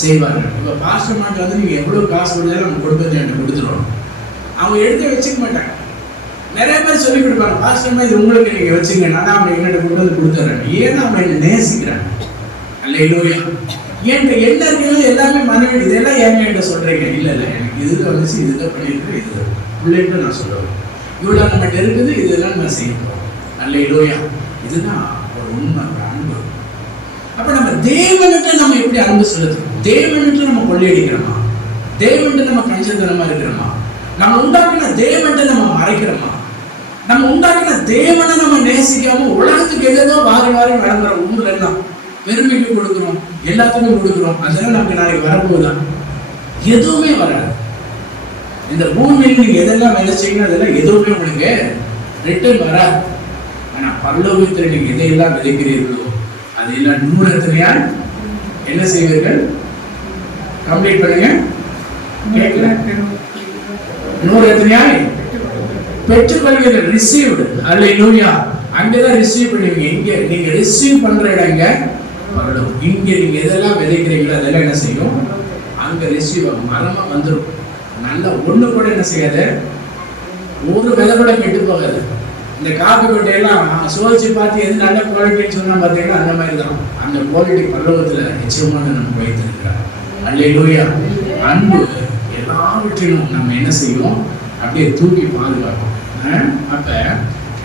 செய்வார்கள். இப்ப பாஸ்டர் மாட்டு வந்து நீங்க எவ்வளவு காசு கொடுத்தாலும் நம்ம கொடுப்பது எனக்கு கொடுத்துருவோம், அவங்க எடுத்து வச்சுக்க மாட்டாங்க. நிறைய பேர் சொல்லி கொடுப்பாங்க, பாஸ்டர் இது உங்களுக்கு நீங்க வச்சுங்க, நான் அவங்க எங்கிட்ட கொண்டு வந்து கொடுத்துறேன். ஏன்னா அவங்க என்ன நேசிக்கிறாங்க. அல்லேலூயா. என்கிட்ட என்ன இருக்கிறது எல்லாமே மனைவி, இதெல்லாம் ஏன் என்கிட்ட சொல்றீங்க? இல்ல இல்ல, எனக்கு இதுக்கு வந்துச்சு, இதுதான் பண்ணிருக்கேன், இது பிள்ளைட்டு நான் சொல்லுவேன், இவ்வளவு நம்மகிட்ட இருக்குது, இதெல்லாம் நான் செய்ய போறோம். அல்லேலூயா. இதுதான் ஒரு உண்மை, ஒரு அன்பு. அப்ப நம்ம தேவனுக்கு நம்ம எப்படி அன்பு செலுத்துறோம்? தேவனுக்கு நம்ம கொள்ளையடிக்கிறோமா? தேவனுக்கு நம்ம கஞ்சத்தனமா இருக்கிறோமா? நம்ம உண்டாக்கின தேவன்கிட்ட நம்ம மறைக்கிறோமா? நம்ம உண்டாக்கின தேவனை நம்ம நேசிக்காம உலகத்துக்கு எதோ வாரி வாரி வளர்ந்துற ஊர்ல எல்லாம் பெருமைக்கு கொடுக்குறோம், எல்லாத்துக்கும் கொடுக்குறோம். அதெல்லாம் நமக்கு நாளைக்கு வரப்போதான் எதுவுமே வராது. இந்த பூமியில் நீங்க எதெல்லாம் விளைச்சீங்கன்னா அதெல்லாம் எதுவுமே உங்களுக்கு ரிட்டர்ன் வராது. ஆனா பரலோகத்தில் நீங்க எதையெல்லாம் விதைக்கிறீர்களோ அதையெல்லாம் 100 எத்தனையால் என்ன செய்வீர்கள்? கம்ப்ளீட் பண்ணுங்க. 100 எத்தனையால் பெற்றுக்கொள்வீர்கள். ரிசீவ்டு. அல்லேலூயா. அங்கதான் ரிசீவ் பண்ணுவீங்க. இங்க நீங்க ரிசீவ் பண்ற இடங்க பரலோகம். இங்க நீங்க எதெல்லாம் விதைக்கிறீங்களோ அதெல்லாம் என்ன செய்யும்? அங்க ரிசீவ் மரமா வந்துடும். நல்ல ஒண்ணு கூட என்ன செய்யாது, ஒரு விதை கூட கெட்டு போகாது. இந்த காப்பி கொட்டையெல்லாம் சோதிச்சு பார்த்து எது நல்ல குவாலிட்டின்னு சொன்னா பார்த்தீங்கன்னா அந்த மாதிரி தான். அந்த குவாலிட்டி பரலோகத்துல நிச்சயமாக நமக்கு வைத்திருக்கிறார். அல்லேலூயா. அன்பு எல்லாவற்றிலும் நம்ம என்ன செய்வோம், அப்படியே தூக்கி பாதுகாப்போம். அப்ப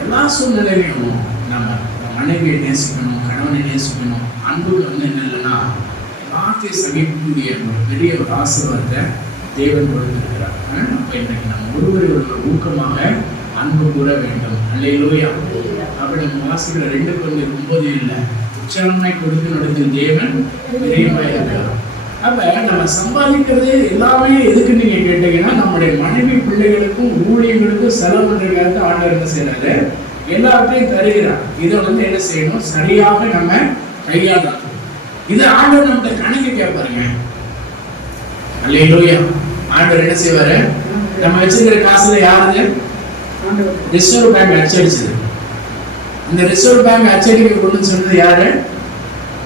எல்லா சூழ்நிலையிலும் நம்ம மனைவியை நேசிக்கணும், கணவனை நேசிக்கணும். அன்புக்கு வந்து என்ன இல்லைன்னா எல்லாத்தையும் சகிக்கக்கூடிய ஒரு பெரிய ஒரு ஆசீர்வாதத்தை தேவன் கொடுத்திருக்கிறார். அப்ப இன்றைக்கு நம்ம ஒருவரை ஒருவர் ஊக்கமாக அன்பு கூற வேண்டும். அல்லேலூயா. அப்படி நம்ம வாசிக்கிற 2 Corinthians 9 உற்சாகமாய் கொடுத்து நடத்தும் தேவன் பெரியமாய் இருக்கிறார். அப்ப நம்ம சம்பாதிக்கிறது எல்லாமே எதுக்கு நீங்க கேட்டீங்கன்னா, நம்முடைய மனைவி பிள்ளைகளுக்கும் ஊழியர்களுக்கும் செலவு பண்றதுக்காக ஆண்டவர் என்ன செய்யறாரு, எல்லாத்தையும் தருகிறார். இதை வந்து என்ன செய்யணும், சரியாக நம்ம கையாளணும். இதை ஆண்டவர் நம்ம கணக்கு கேட்பாருங்க. அல்லேலூயா. ஆண்டவர் என்ன செய்வாரு, நம்ம வச்சிருக்கிற காசுல யாருங்க? ரிசர்வ் பேங்க் அச்சடிச்சது. இந்த ரிசர்வ் பேங்க் அச்சடிக்க கொண்டு சொன்னது யாரு?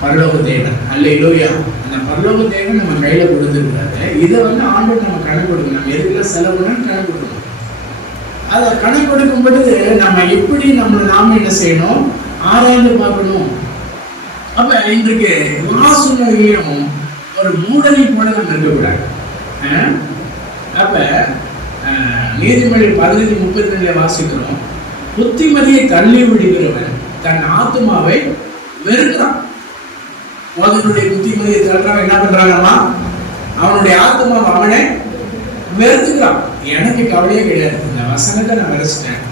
பரலோக தேவன். அல்லேலூயா. அந்த பரலோக தேவன் நம்ம கையில கொடுத்துருக்காரு. இதை வந்து ஆண்டவர் நம்ம கணக்கு கொடுக்கணும். நம்ம எதுக்குள்ள செலவுன்னு கணக்கு கொடுக்கணும். அதை கணக்கு கொடுக்கும் பொழுது நம்ம எப்படி நாம என்ன செய்யணும், ஆராய்ந்து பார்க்கணும். அப்ப இன்றைக்கு எல்லா சூழ்நிலையும் ஒரு மூடனை போல நம்ம இருக்கக்கூடாது. அப்ப நீதிமொழி 15:32 வாசிக்கிறோம், புத்திமதியை தள்ளி விடுகிறவன் தன் ஆத்மாவை வெறுக்கிறான். அவனுடைய புத்திமதியை தள்ளுறவன் என்ன பண்றாங்கம்மா, அவனுடைய ஆத்மாவை அவனை வெறுத்துக்கிறான். எனக்கு கவலையே கிடையாது, இந்த வசனத்தை நான் வெறுச்சிட்டேன்,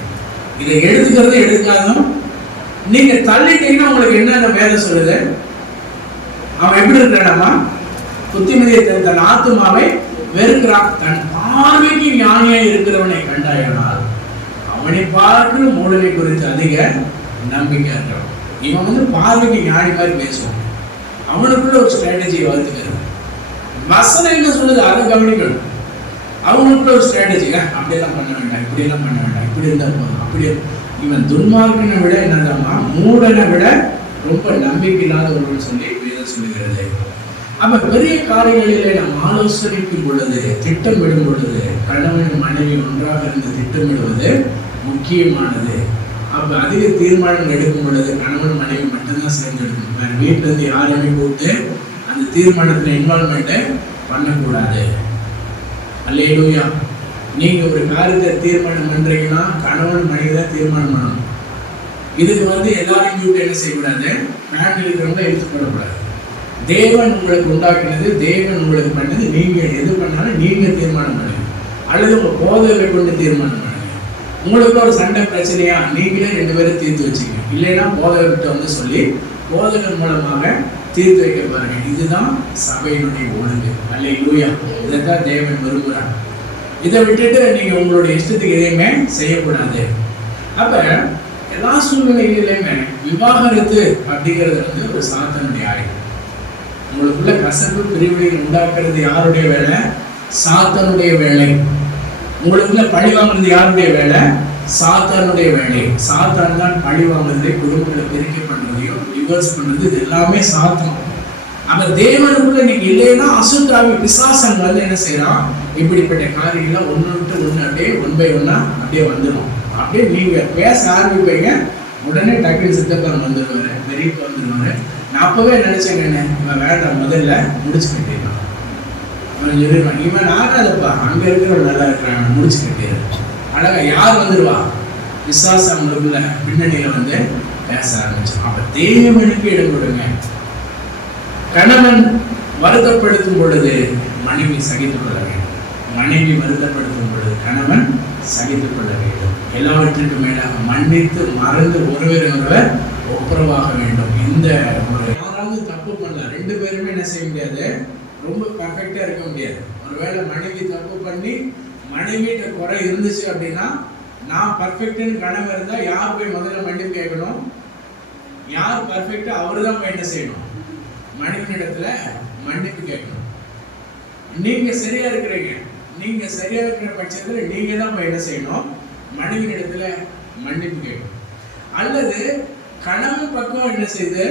இதை எழுதுகிறது எடுக்காதும் நீங்க தள்ளிட்டீங்கன்னா உங்களுக்கு என்னென்ன வேலை சொல்லுது, அவன் எப்படி இருக்கிறானம்மா, புத்திமதியை தன் ஆத்மாவை வெறுக்கிறான். தன் பார்வைக்கு ஞானியாய் இருக்கிறவனை கண்டாயானால் அவனை பார்க்கிற மூடனை குறித்து அதிக நம்பிக்கை இருக்கிறான். இவன் வந்து பார்வைக்கு ஞானி மாதிரி பேசுவான், அவனுக்குள்ள ஒரு ஸ்ட்ராட்டஜியை வளர்த்துக்கிறது. வசனம் என்ன சொல்லுது அதை கவனிக்கணும். அவனுக்குள்ள ஒரு ஸ்ட்ராட்டஜி, அப்படியெல்லாம் பண்ண வேண்டாம், இப்படியெல்லாம் பண்ண வேண்டாம், இப்படி இருந்தா போதும், அப்படியே. இவன் துன்மார்க்கனை விட என்னதாம்மா, மூடனை விட ரொம்ப நம்பிக்கை இல்லாத ஒருவன் சொல்லி வேதம் சொல்லுகிறது. அப்ப பெரிய காரியங்களிலே நாம் ஆலோசனைக்கும் பொழுது, திட்டமிடும் பொழுது, கணவன் மனைவி ஒன்றாக இருந்து திட்டமிடுவது முக்கியமானது. அப்ப அதிக தீர்மானம் எடுக்கும் பொழுது கணவன் மனைவி மட்டும்தான் சேர்ந்து எடுக்கணும். வேற வீட்டுல இருந்து யாரையுமே கூப்பிட்டு அந்த தீர்மானத்துல இன்வால்மெண்ட் பண்ணக்கூடாது. அல்லேலூயா. நீங்க ஒரு காரியத்தை தீர்மானம் பண்றீங்கன்னா கணவன் மனைவி தான் தீர்மானம் பண்ணணும். இதுக்கு வந்து எல்லாரையும் கூப்பிட்டு என்ன செய்யக்கூடாது, நான் இருக்கிறவங்க எடுத்துக்கொள்ளக்கூடாது. தேவன் உங்களுக்கு உண்டாக்கினது, தேவன் உங்களுக்கு பண்ணது, நீங்க எது பண்ணாலும் நீங்க தீர்மானம் பண்ணுங்க, அல்லது உங்க போதகரை கொண்டு தீர்மானம் பண்ணுங்க. உங்களுக்கு ஒரு சண்டை பிரச்சனையா, நீங்களே 2 பேரும் தீர்த்து வச்சுங்க. இல்லைன்னா போதகர்கிட்ட வந்து சொல்லி போதகர் மூலமாக தீர்த்து வைக்க பாருங்க. இதுதான் சபையினுடைய ஒழுங்கு. அல்லேலூயா. இதைத்தான் தேவன் விரும்புகிறார். இதை விட்டுட்டு நீங்க உங்களுடைய இஷ்டத்துக்கு எதையுமே செய்யக்கூடாது. அப்ப எல்லா சூழ்நிலைகளிலுமே விவாகரத்து அப்படிங்கிறது வந்து ஒரு சாத்தானுடைய ஆயுதம். உங்களுக்குள்ள கசப்பு பிரிவுகளை உண்டாக்குறது யாருடைய வேலை? சாத்தானுடைய வேலை. உங்களுக்குள்ள பழி வாங்குறது யாருடைய வேலை? சாத்தானுடைய வேலை. சாத்தான் தான் பழி வாங்குறதை, குடும்பங்களை பிரிக்க பண்றதையும் டிவோர்ஸ் பண்றது, இது எல்லாமே சாத்தான். அப்ப தேவனுக்குள்ள நீங்க இல்லைன்னா அசுத்தாவி பிசாசன் வந்து என்ன செய்யறான்? இப்படிப்பட்ட காரியங்கள்லாம் ஒன்று விட்டு ஒன்று அப்படியே ஒன் பை ஒன்னா அப்படியே வந்துடும். அப்படியே நீங்க பேச ஆரம்பிப்பீங்க, உடனே டக்குனு சித்தப்பன் வந்துடுவாரு, பெரியப்ப வந்துடுவாரு. நான் அப்பவே நினைச்சேங்க, என்ன இவன் வேண்டாம், முதல்ல முடிச்சு கட்டிடலாம். அவன் சொல்லிடுவான், இவன் ஆகாதப்பா, அங்க இருக்கிற நல்லா இருக்கிறான், முடிச்சு கட்டிடுறான். அழகா யார் வந்துடுவா? விசுவாச அவங்களுக்குள்ள பின்னணியில வந்து பேச ஆரம்பிச்சோம். அப்ப தேவனுக்கு இடம் கொடுங்க. கணவன் வருத்தப்படுத்தும் பொழுது மனைவி சகித்துக் கொள்ள வேண்டும். மனைவி வருத்தப்படுத்தும் பொழுது கணவன் சகித்துக் கொள்ள வேண்டும். எல்லாவற்றுக்கும் மேலாக மன்னித்து மறந்து ஒருவர் ஒருவர் ஒப்புரவாக வேண்டும். இந்த ஒரு யாராவது தப்பு பண்ணல, ரெண்டு பேருமே என்ன செய்ய முடியாது? ரொம்ப பர்ஃபெக்டா இருக்க முடியாது. ஒருவேளை மனைவி தப்பு பண்ணி மனைவிட்ட குறை இருந்துச்சு அப்படின்னா, நான் பர்ஃபெக்ட்னு கணவன் இருந்தா யார் போய் முதல்ல மன்னிப்பு கேட்கணும்? யார் பர்ஃபெக்டா அவரு தான் போய் என்ன செய்யணும்? மனைவியிடத்துல மன்னிப்பு கேட்கணும். நீங்க சரியா இருக்கிறீங்க, நீங்க சரியா இருக்கிற பட்சத்துல நீங்க தான் போய் என்ன செய்யணும்? மனைவியிடத்துல மன்னிப்பு கேட்கணும். அல்லது கணவன் பக்கம் என்ன செய்யுது,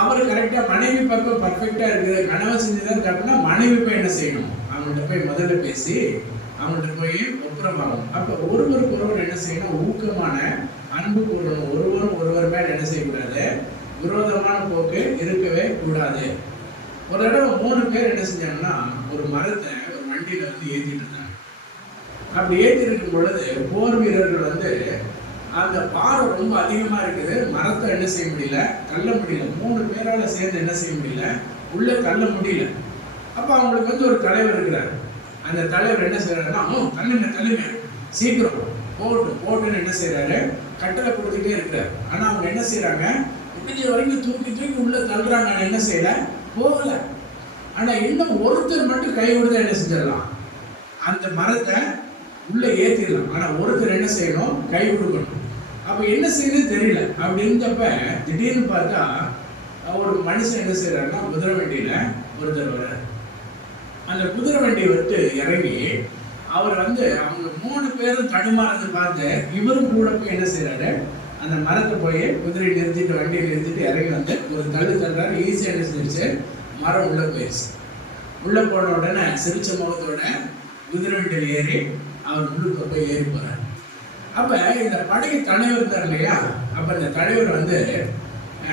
அவரு கரெக்டா, மனைவி பக்கம் பர்ஃபெக்டா இருக்குது, கணவன் செஞ்சுதான் தப்புனா மனைவி போய் என்ன செய்யணும்? அவங்கள்ட்ட போய் முதல்ல பேசி அவங்கள்ட்ட போய் ஒப்புரவாகணும். அப்ப ஒருவருக்கு ஒருவர் என்ன செய்யணும்? ஊக்கமான அன்பு கூடணும். ஒருவரும் ஒருவர் மேல என்ன செய்யக்கூடாது? விரோதமான போக்கு இருக்கவே கூடாது. ஒரு தடவை 3 பேர் என்ன செஞ்சாங்கன்னா, ஒரு மரத்தை ஒரு வண்டியில வந்து ஏற்றிட்டு இருந்தாங்க. அப்படி ஏற்றி இருக்கும் பொழுது போர் வீரர்கள் வந்து அந்த பாறை ரொம்ப அதிகமா இருக்குது, மரத்தை என்ன செய்ய முடியல, தள்ள முடியல. 3 பேரால சேர்ந்து என்ன செய்ய முடியல, உள்ள தள்ள முடியல. அப்ப அவங்களுக்கு வந்து ஒரு தலைவர் இருக்கிறார். அந்த தலைவர் என்ன செய்யறாருன்னா, தள்ளுங்க தள்ளுங்க, சீக்கிரம் போட்டுன்னு என்ன செய்யறாரு, கட்டளை கொடுத்துட்டே இருக்கிறார். ஆனா அவங்க என்ன செய்யறாங்க, முடிஞ்ச வரைக்கும் தூக்கி உள்ள தள்ளுறாங்க. என்ன செய்யல, போகல. ஆனா இன்னும் ஒருத்தர் மட்டும் கை விடுதா என்ன செஞ்சிடலாம், அந்த மரத்தை உள்ள ஏத்திடலாம். ஆனா ஒருத்தர் என்ன செய்யணும், கை விடுக்கணும். அப்ப என்ன செய்யறது தெரியல. அப்படி இருந்தப்ப திடீர்னு பார்த்தா ஒரு மனுஷன் என்ன செய்யறாருன்னா, குதிரை வண்டியில ஒருத்தர் வர்றாரு. அந்த குதிரை வண்டியை விட்டு இறங்கி அவர் வந்து அவங்க 3 பேரும் தடுமாறதை பார்த்து இவரும் கூட போய் என்ன செய்யறாரு, அந்த மரத்தை போய் குதிரை நிறுத்திட்டு வண்டியை நிறுத்திட்டு இறங்கி வந்து ஒரு தள்ளுறாரு. ஈஸியா என்ன செஞ்சிருச்சு, மரம் உள்ள போயிடுச்சு. உள்ள போன உடனே சிரிச்ச முகத்தோட குதிரை வண்டியில் ஏறி அவர் உள்ளுக்கு போய் ஏறி போறாரு. அப்ப இந்த படகு தலைவர் இருந்தார் இல்லையா, அப்ப இந்த தலைவர் வந்து,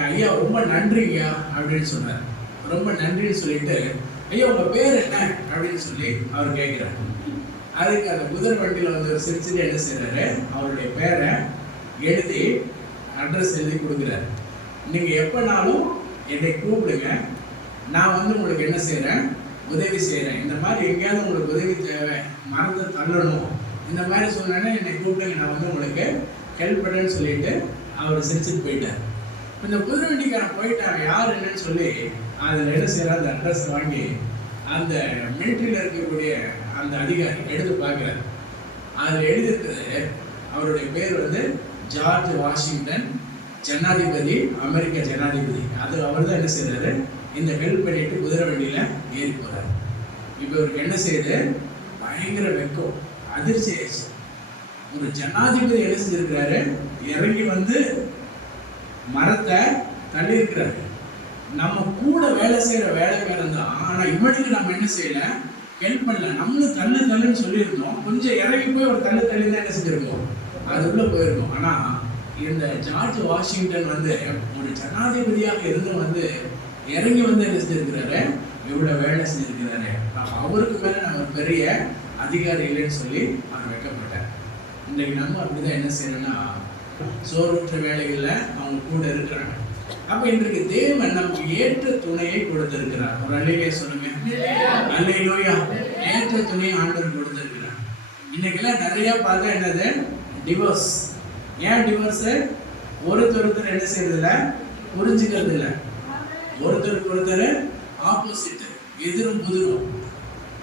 ஐயா ரொம்ப நன்றிங்கய்யா அப்படின்னு சொன்னார். ரொம்ப நன்றின்னு சொல்லிட்டு, ஐயா உங்க பேர் என்ன அப்படின்னு சொல்லி அவர் கேட்கிறார். அதுக்கு அந்த குதிரை வண்டியில வந்து சிரிச்சுட்டு என்ன செய்யறாரு, அவருடைய பேரை எழுதி அட்ரஸ் எழுதி கொடுக்குறாரு. நீங்க எப்பனாலும் என்னை கூப்பிடுங்க, நான் வந்து உங்களுக்கு என்ன செய்யறேன், உதவி செய்யறேன். இந்த மாதிரி எங்கேயாவது உங்களுக்கு உதவி தேவை, மரத்தை தள்ளணும், இந்த மாதிரி சொன்னேன்னா என்னை கூப்பிடுங்க, நான் வந்து உங்களுக்கு ஹெல்ப் பண்ணேன்னு சொல்லிட்டு அவர் சிரிச்சுட்டு போயிட்டார். இந்த குதிரை வண்டிக்காரன் போயிட்டாங்க, யார் என்னன்னு சொல்லி அதில் என்ன செய்யறாரு, அந்த அட்ரஸ் வாங்கி அந்த மிலிட்ரியில் இருக்கக்கூடிய அந்த அதிகாரி எடுத்து பார்க்குறாரு. அதில் எழுதியிருக்கிறது அவருடைய பேர் வந்து ஜார்ஜ் வாஷிங்டன், ஜனாதிபதி, அமெரிக்க ஜனாதிபதி. அது அவர் தான் என்ன செய்யறாரு, இந்த ஹெல்ப் பண்ணிட்டு குதிரை வண்டியில ஏறி போறாரு. இப்போ இவருக்கு என்ன செய்யுது, பயங்கர வெக்கம், அதிர்ச்சி ஆயிடுச்சு. ஒரு ஜனாதிபதி என்ன செஞ்சிருக்கிறாரு, இறங்கி வந்து மரத்தை தள்ளி இருக்கிறாரு. நம்ம கூட வேலை செய்யற வேலைக்காரன் தான், ஆனா இவனுக்கு நம்ம என்ன செய்யல, ஹெல்ப் பண்ணல. நம்மளும் தள்ளுன்னு சொல்லியிருந்தோம், கொஞ்சம் இறங்கி போய் ஒரு தள்ளு தான் என்ன செஞ்சிருக்கோம், அது உள்ள போயிருக்கோம். ஆனா இந்த ஜார்ஜ் வாஷிங்டன் வந்து ஒரு ஜனாதிபதியாக இருந்தும் வந்து இறங்கி வந்து என்ன செஞ்சிருக்கிறாரு, இவ்வளவு வேலை செஞ்சிருக்கிறாரு. அவருக்கு மேல நம்ம பெரிய அதிகாரி இல்லைன்னு சொல்லி அவர் வைக்கப்பட்டார். இன்றைக்கு நம்ம அப்படிதான் என்ன செய்யணும்னா, சோர்வற்ற வேலைகள்ல அவங்க கூட இருக்கிறாங்க. அப்ப இன்றைக்கு தேவன் நமக்கு ஏற்ற துணையை கொடுத்திருக்கிறார். ஒரு அல்லேலூயா சொல்லுங்க. அல்லேலூயா. ஏற்ற துணையை ஆண்டவர் கொடுத்திருக்கிறார். இன்னைக்கெல்லாம் நிறைய பார்த்தா என்னது, டிவோர்ஸ். ஏன் டிவோர்ஸ்? ஒருத்தர் என்ன செய்யறது இல்லை, புரிஞ்சுக்கிறது இல்லை. ஒருத்தருக்கு ஒருத்தர் ஆப்போசிட், எதிரும் புதிரும்.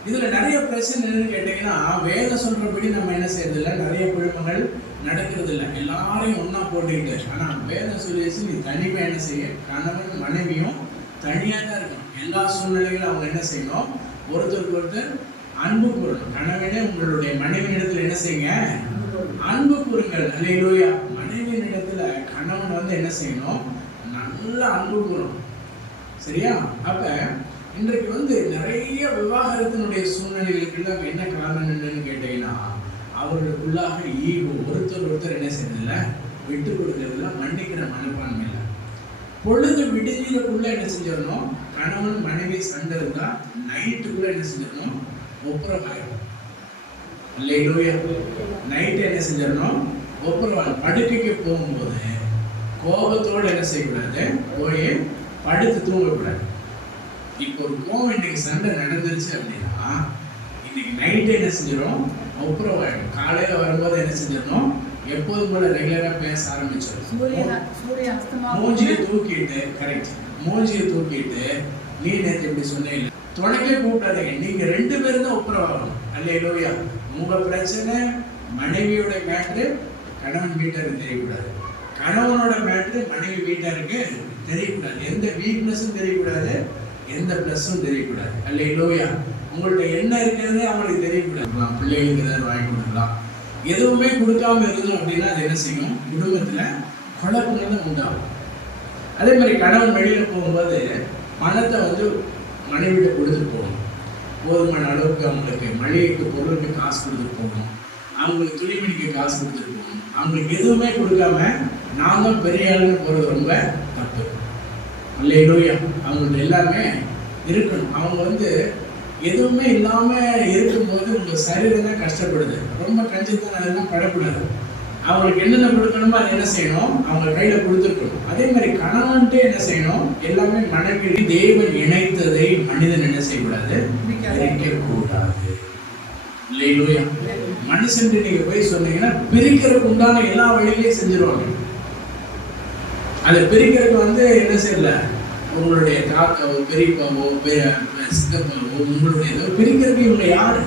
இதுல நிறைய பிரச்சனை என்னன்னு கேட்டீங்கன்னா, வேதம் சொல்றபடி நம்ம என்ன செய்யறது இல்லை, நிறைய குடும்பங்கள் நடக்கிறது இல்லை, எல்லாரையும் ஒன்னா போட்டுக்கிட்டு. ஆனா வேதம் சொல்லிச்சு, நீ தனிமை என்ன செய்ய, கணவன் மனைவியும் தனியா தான் இருக்கணும். எல்லா சூழ்நிலைகளும் அவங்க என்ன செய்யணும், ஒருத்தருக்கு ஒருத்தர் அன்பு கூறணும். கணவனே உங்களுடைய மனைவியிடத்துல என்ன செய்யுங்க, அன்பு கூறுங்கள். அல்லேலூயா. மனைவியின் இடத்துல கணவன் வந்து என்ன செய்யணும், நல்ல அன்பு கூறணும். சரியா? அப்ப இன்றைக்கு வந்து நிறைய விவாகரத்தினுடைய சூழ்நிலைகளுக்கு என்ன காரணம் என்னன்னு கேட்டீங்கன்னா, அவர்களுக்குள்ளாக ஈகோ, ஒருத்தர் என்ன செய்யறதில்ல, விட்டு கொடுக்கறதுல, மன்னிக்கிற மனப்பான்மை இல்லை. பொழுது விடுதலுக்குள்ள என்ன செஞ்சிடணும், கணவன் மனைவி சண்டை இருந்தா நைட்டுக்குள்ள என்ன செஞ்சிடணும், ஒப்புரவாயிடும். அல்லேலூயா. நைட்டு என்ன செஞ்சிடணும், ஒப்புரவாயிடும். படுக்கைக்கு போகும்போது கோபத்தோடு என்ன செய்யக்கூடாது, போய் படுத்து தூங்கக்கூடாது. இப்போ ஒரு கோவம் இன்னைக்கு சண்டை நடந்துருச்சு அப்படின்னா, இன்னைக்கு நைட்டு என்ன செஞ்சிடும், ஒப்புரவாயிடும். காலையில வரும்போது என்ன செஞ்சிடணும், எப்போதும் போல ரெகுலரா பேச ஆரம்பிச்சிடும். மூஞ்சியை தூக்கிட்டு, கரெக்ட், மூஞ்சியை தூக்கிட்டு, நீ நேற்று இப்படி சொன்னீங்க, தொடக்கே கூப்பிடாதீங்க. நீங்க 2 பேரும் தான் ஒப்புரவாகணும். அல்லேலூயா. உங்க பிரச்சனை மனைவியோட மேட்ரு கணவன் வீட்டாருக்கு தெரியக்கூடாது, கணவனோட மேட்ரு மனைவி வீட்டாருக்கு தெரியக்கூடாது. எந்த வீக்னஸும் தெரியக்கூடாது, எந்த பிளஸும் தெரியக்கூடாது. அல்லேலூயா. உங்கள்ட்ட என்ன இருக்கிறது அவங்களுக்கு தெரியக்கூடாது. பிள்ளைகளுக்கு ஏதாவது வாங்கி கொடுக்கலாம், எதுவுமே கொடுக்காம இருந்தோம் அப்படின்னா அது என்ன செய்யும், குடும்பத்துல குழப்பங்கள் தான் உண்டாகும். அதே மாதிரி கணவன் வெளியில போகும்போது பணத்தை வந்து மனைவிட்ட கொடுத்துட்டு போகணும். போதுமான அளவுக்கு அவங்களுக்கு மளிகைக்கு பொருளுக்கு காசு கொடுத்துட்டு போகணும், அவங்களுக்கு துணிமணிக்கு காசு கொடுத்துட்டு போகணும். அவங்களுக்கு எதுவுமே கொடுக்காம நான் தான் பெரிய ஆளுன்னு போறது ரொம்ப தப்பு. அல்லேலூயா. அவங்களுக்கு எல்லாமே இருக்கணும். அவங்க வந்து எதுவுமே இல்லாம இருக்கும்போது உங்க சரீரம் தான் கஷ்டப்படுது. ரொம்ப கஞ்சித்தான் அதெல்லாம் படக்கூடாது. அவங்களுக்கு என்னென்ன கொடுக்கணுமோ அதை என்ன செய்யணும், அவங்க கையில கொடுத்துருக்கணும். அதே மாதிரி கணவன்ட்டு என்ன செய்யணும், எல்லாமே மனைவி. தேவன் இணைத்ததை மனிதன் என்ன செய்யக்கூடாது, பிரிக்கக்கூடாது. இல்லையா? மனுஷன் நீங்க போய் சொன்னீங்கன்னா பிரிக்கிறதுக்கு உண்டான எல்லா வழியிலையும் செஞ்சிருவாங்க. அதை பிரிக்கிறதுக்கு வந்து என்ன செய்யல, உங்களுடைய தாத்தாவோ பெரியப்பாவோ சித்தப்பாவோ உங்களுடைய பிரிக்கிறதுக்கு இவங்க யாரு?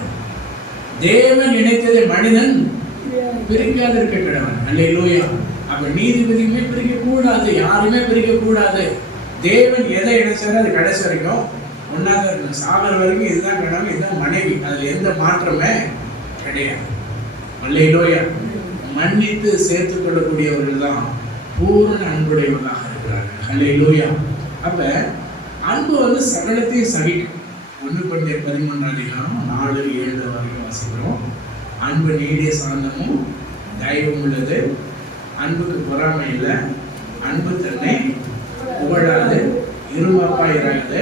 தேவன் இணைத்ததை மனிதன் பிரிக்காது இருக்க கிழவன். அல்லேலூயா. அப்ப நீதிபதியுமே பிரிக்க கூடாது, யாருமே பிரிக்க கூடாது. தேவன் எதை இணைச்சாரோ அது கடைசி வரைக்கும் ஒன்னாதான் இருக்கணும். சாகர வரைக்கும் இதுதான் கணவன், இதுதான் மனைவி. அதுல எந்த மாற்றமே கிடையாது. அல்லேலூயா. மன்னித்து சேர்த்துக் கொள்ளக்கூடியவர்கள் தான் பூரண அன்புடையவர்களாக இருக்கிறார்கள். அல்லேலூயா. அப்ப அன்பு வந்து சகலத்தையும் சகிக்கும். 1 Corinthians 13:4-7 வரைக்கும் வாசிக்கிறோம். அன்பு நீடிய சாந்தமும் தயவும் உள்ளது, அன்புக்கு பொறாமை இல்லை, அன்பு தன்னை புகழாது, இருமாப்பாயிராது.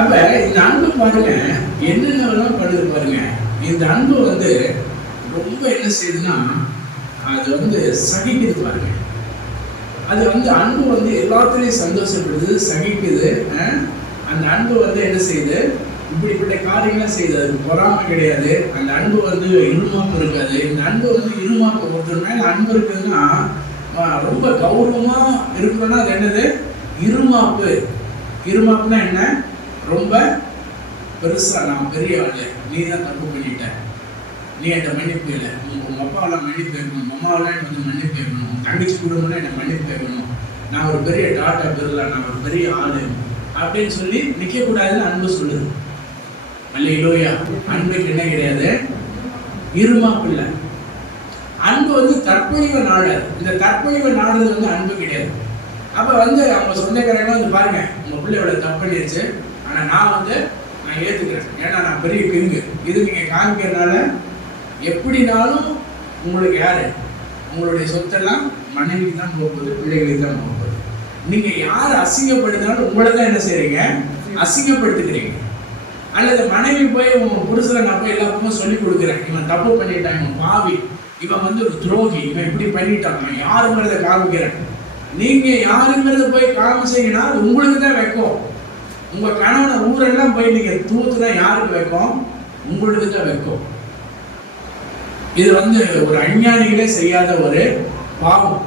அப்ப இந்த அன்பு பாருங்க என்னென்னலாம் பண்ணுது பாருங்க. இந்த அன்பு வந்து ரொம்ப என்ன செய்யுதுன்னா, அது வந்து சகிக்குது பாருங்க. அது வந்து அன்பு வந்து எல்லாத்துலேயும் சந்தோஷப்படுது, சகிக்குது. அந்த அன்பு வந்து என்ன செய்யுது, இப்படிப்பட்ட காரியங்கள்லாம் செய்யுது. அது பொறாமை கிடையாது. அந்த அன்பு வந்து இருமாப்பு இருக்காது. இந்த அன்பு வந்து இருமாப்பு ஒருத்தர் மேல அன்பு இருக்குதுன்னா ரொம்ப கௌரவமா இருக்குன்னா அது என்னது, இருமாப்பு. இருமாப்புனா என்ன, ரொம்ப பெருசா, நான் பெரிய ஆளு, நீ தான் தப்பு பண்ணிட்ட, நீ என்கிட்ட மன்னிப்பு இல்லை, உங்க அப்பாவெல்லாம் மன்னிப்பு கேட்கணும், அம்மாவெல்லாம் எனக்கு வந்து மன்னிப்பு கேட்கணும், உங்க தங்கச்சி குடும்பம்லாம் எனக்கு மன்னிப்பு கேட்கணும், நான் ஒரு பெரிய டாட்டா பிர்லா, நான் ஒரு பெரிய ஆளு அப்படின்னு சொல்லி நிக்க கூடாதுன்னு அன்பு சொல்லுது. அல்லேலூயா. அன்புக்கு என்ன கிடையாது, இருமாப்பு இல்லை. அன்பு வந்து தற்பொழிவை நாடாது. இந்த தற்பொழிவை நாடுறது வந்து அன்பு கிடையாது. அப்ப வந்து அவங்க சொந்தக்காரங்க வந்து பாருங்க, உங்க பிள்ளையோட தப்பு பண்ணிடுச்சு, ஆனா நான் ஏத்துக்கிறேன், ஏன்னா நான் பெரிய கிங்கு, இது நீங்க காமிக்கிறதுனால எப்படினாலும் உங்களுக்கு யாரு, உங்களுடைய சொத்தெல்லாம் மனைவிக்கு தான் போகுது, பிள்ளைகளுக்கு தான் போகுது. நீங்க யார் அசிங்கப்படுத்தினாலும் உங்களை தான் என்ன செய்றீங்க, அசிங்கப்படுத்துக்கிறீங்க. அல்லது மனைவி போய் உங்க புருஷனை நான் போய் எல்லாருக்கும் சொல்லி கொடுக்குறேன், இவன் தப்பு பண்ணிட்டான், இவன் பாவி, இவன் வந்து ஒரு துரோகி, இவன் இப்படி பண்ணிட்டான், நான் யாருங்கிறத காமிக்கிறேன். நீங்க யாருங்கிறத போய் காமிச்சீங்கன்னா உங்களுக்கு தான் வைக்கும். உங்க கணவனை ஊரெல்லாம் போய் நீங்க தூத்துனா யாருக்கு வைக்கும், உங்களுக்கு தான் வைக்கும். இது ஒரு அஞ்ஞானிகளே செய்யாத ஒரு பாவம்.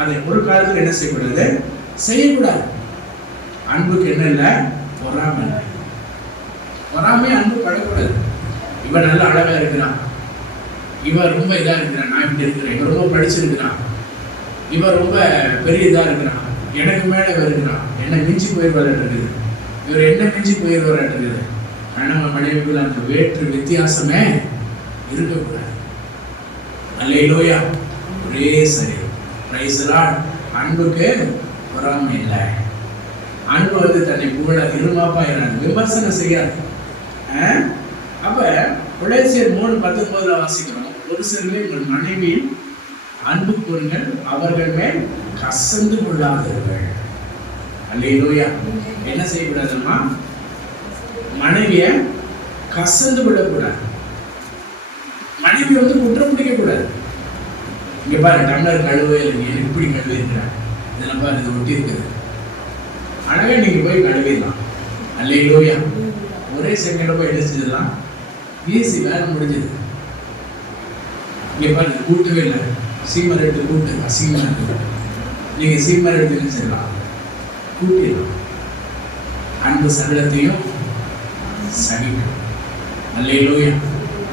அதை ஒரு காலத்தில் என்ன செய்யக்கூடாது, செய்யக்கூடாது. அன்புக்கு என்ன இல்லை, பொறாமை இல்லை. பொறாமை அன்பு படக்கூடாது. இவன் நல்ல அழகா இருக்கிறான், இவன் ரொம்ப இதா இருக்கிறான், நான் இப்படி இருக்கிறேன், இவன் ரொம்ப படிச்சிருக்கிறான், இவன் ரொம்ப பெரிய இதா இருக்கிறான், எனக்கு மேல இருக்கிறான், என்ன மிஞ்சி போயிடுவாரு, இவர் என்ன மிஞ்சி போயிடுவாரு. கணவன் மனைவிக்குள்ள அந்த வேற்று வித்தியாசமே இருக்கக்கூடாது. அல்லேலூயா, ஒரே சரி. Praise the Lord. அன்புக்கு பொறாமை இல்லை. அன்பு தன்னை புகழ இருமாப்பா இராது, விமர்சனம் செய்யாது. அப்ப கொலோசியர் 3:19 வாசிக்கிறோம், ஒரு சிலரை உங்கள் மனைவியின் அன்பு கூறுங்கள், அவர்கள் மேல் கசந்து கொள்ளாதீர்கள். அல்லேலூயா. என்ன செய்யக்கூடாதுமா, மனைவிய கசந்து கொள்ளக்கூடாது. மனைவி குற்றம் பிடிக்க கூடாது. இங்க பாரு, டம்ளர் கழுவே இல்லை, நீ எப்படி கழுவிருக்கிறார், இதெல்லாம் பாரு, இது ஒட்டி இருக்குது, அழகா நீங்க போய் கழுவிடலாம். அல்லேலூயா. ஒரே செகண்ட்ல போய் எடுத்துடலாம், ஈஸி, வேலை முடிஞ்சது. இங்க பாரு, கூட்டவே இல்லை, சீமர் எடுத்து கூட்டு, அசிங்கமா இருக்கு, நீங்க சீமர் எடுத்து நினைச்சிடலாம், கூட்டிடலாம். அன்பு சகலத்தையும் சகிக்கும். அல்லேலூயா.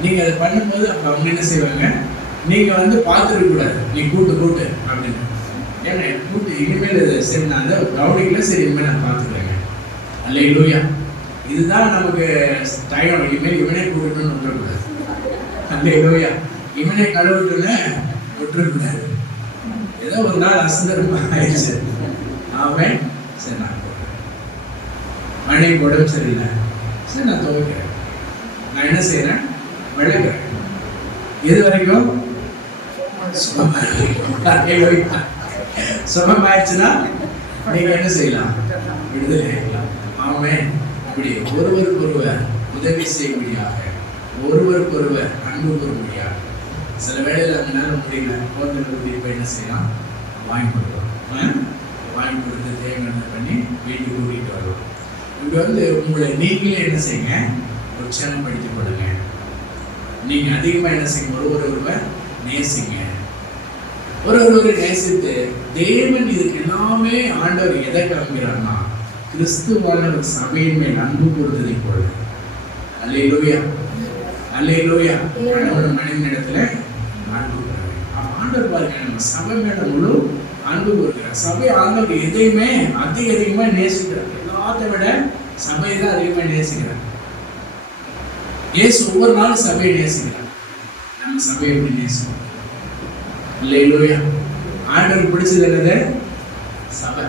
நீங்க அதை பண்ணும்போது அப்ப அவங்க என்ன செய்வாங்க, நீங்க பார்த்துருக்க கூடாது, நீ கூட்டு கூட்டு அப்படின்னு. ஏன்னா கூட்டு இனிமேல் சரி, நான் அதை கவனிக்கல, சரி இனிமேல் நான் பார்த்துக்கிறேங்க. அல்லேலூயா. இதுதான் நமக்கு தயம். இனிமேல் இவனே கூட்டணும்னு விட்டுறக்கூடாது. அல்லேலூயா. இவனே கழுவிட்டுன்னு விட்டுறக்கூடாது. ஏதோ ஒரு நாள் அசந்தரமா ஆயிடுச்சு, அவன் சரி நான் மனைவி உடம்பு சரியில்லை, சரி நான் துவைக்கிறேன், நான் என்ன செய்யறேன், விளக்குறேன். எது வரைக்கும் சுகமாயிடுச்சுன்னா நீங்க என்ன செய்யலாம், விடுதலை ஆகலாம். அவன் இப்படி ஒருவருக்கொருவர் உதவி செய்யும்படியாக, ஒருவருக்கொருவர் அன்பு கூறும்படியாக. சில வேளையில் அந்த நேரம் முடியல, குழந்தைகளுக்கு இப்போ என்ன செய்யலாம், வாங்கி கொடுக்கலாம். வாங்கி கொடுத்து தேவையான பண்ணி வீட்டுக்கு கூட்டிகிட்டு வருவோம். இப்படி உங்களை நீங்களே என்ன செய்யுங்க, உற்சாகப்படுத்திக் கொள்ளுங்க. நீங்க அதிகமா என்ன செய்யுங்க, ஒருவர் நேசிங்க. ஒருவரை நேசித்து தேவன் இதுக்கு எல்லாமே ஆண்டவர் எதை கிளம்புகிறார்னா, கிறிஸ்துவானவர் சபையின் மேல் அன்பு கூறுவதை போல. அல்லேலூயா, அல்லேலூயா. கணவன் மனைவி இடத்துல அன்பு கூறுறாரு. ஆண்டவர் பாருங்க, நம்ம சபை மேல முழு அன்பு கூறுகிறார். சபை ஆண்டவர் எதையுமே அதிகமா நேசிக்கிறார். எல்லாத்தை விட சபையை தான் அதிகமா நேசிக்கிறார். இயேசு ஒவ்வொரு நாளும் சபையை நேசிக்கிறார். நம்ம சபையை எப்படி நேசிக்கிறோம்? அல்லேலூயா. ஆண்டவர் பிடிச்சது என்னது, சபை.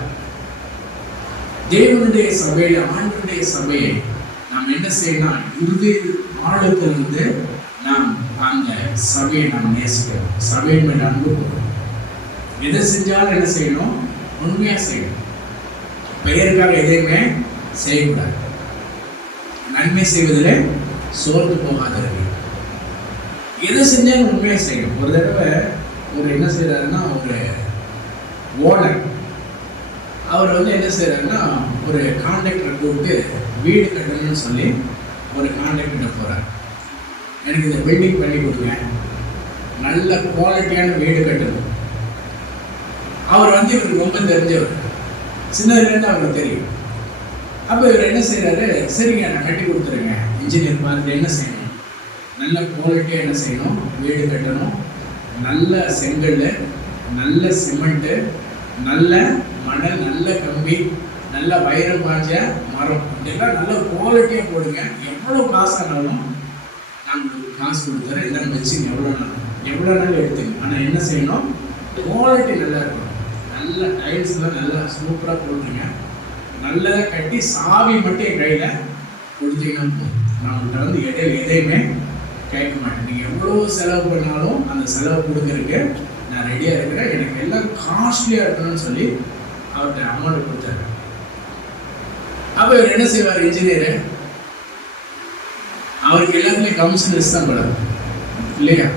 தேவனுடைய சபையில, ஆண்டவருடைய சபையை நாம் என்ன செய்யணும், இறுதி ஆழத்திலிருந்து நாம் அந்த சபையை நாம் நேசிக்கிறோம். சபையின் மேல் அன்பு கூறுவோம். எதை செஞ்சாலும் என்ன செய்யணும், உண்மையா செய்யணும். பெயருக்காக எதையுமே செய்யக்கூடாது. நன்மை செய்வதில் சோர்ந்து போகாதீர்கள். எதை செஞ்சாலும் உண்மையை செய்யணும். ஒரு தடவை என்ன செய்யறாருன்னா, ஒரு ஓனர் அவர் என்ன செய்யறாருன்னா, ஒரு கான்ட்ராக்டர் கூப்பிட்டு வீடு கட்டணும்னு சொல்லி ஒரு கான்ட்ராக்டர் போறார். எனக்கு இந்த பில்டிங் பண்ணி கொடுங்க, நல்ல குவாலிட்டியான வீடு கட்டணும். அவர் இவருக்கு ரொம்ப தெரிஞ்சவர், சின்னதுலேருந்து அவருக்கு தெரியும். அப்போ இவர் என்ன செய்யறாரு, சரிங்க நான் கட்டி கொடுத்துருங்க, இன்ஜினியர் பார்த்து என்ன செய்யணும், நல்ல குவாலிட்டியாக என்ன செய்யணும், வீடு கட்டணும், நல்ல செங்கல், நல்ல சிமெண்ட்டு, நல்ல மணல், நல்ல கம்பி, நல்ல வைரம் பாய்ச்ச மரம், இதெல்லாம் நல்ல குவாலிட்டியாக போடுங்க. எவ்வளோ காசு ஆனாலும் நான் உங்களுக்கு காசு கொடுத்துறேன், இதெல்லாம் வச்சுங்க, எவ்வளோ நாள் எடுத்துங்க. ஆனால் என்ன செய்யணும், குவாலிட்டி நல்லா இருக்கணும். நல்ல டைல்ஸ்லாம் நல்லா சூப்பராக போட்டுருங்க, நல்லதாக கட்டி சாவி மட்டும் என் கையில் கொடுத்தீங்கன்னா நான் உங்கள்கிட்ட இடையில எதையுமே கேட்க மாட்டேன். நீங்கள் எவ்வளோ செலவு பண்ணாலும் அந்த செலவு கொடுக்கறதுக்கு நான் ரெடியாக இருக்கிறேன், எனக்கு எல்லாம் காஸ்ட்லியாக இருக்கணும்னு சொல்லி அவர்கிட்ட அமௌண்ட் கொடுத்தாரு. அப்போ இவர் என்ன செய்வார், இன்ஜினியரு, அவருக்கு எல்லாத்துலேயும் கமிஷனர்ஸ் தான் போல இல்லையா.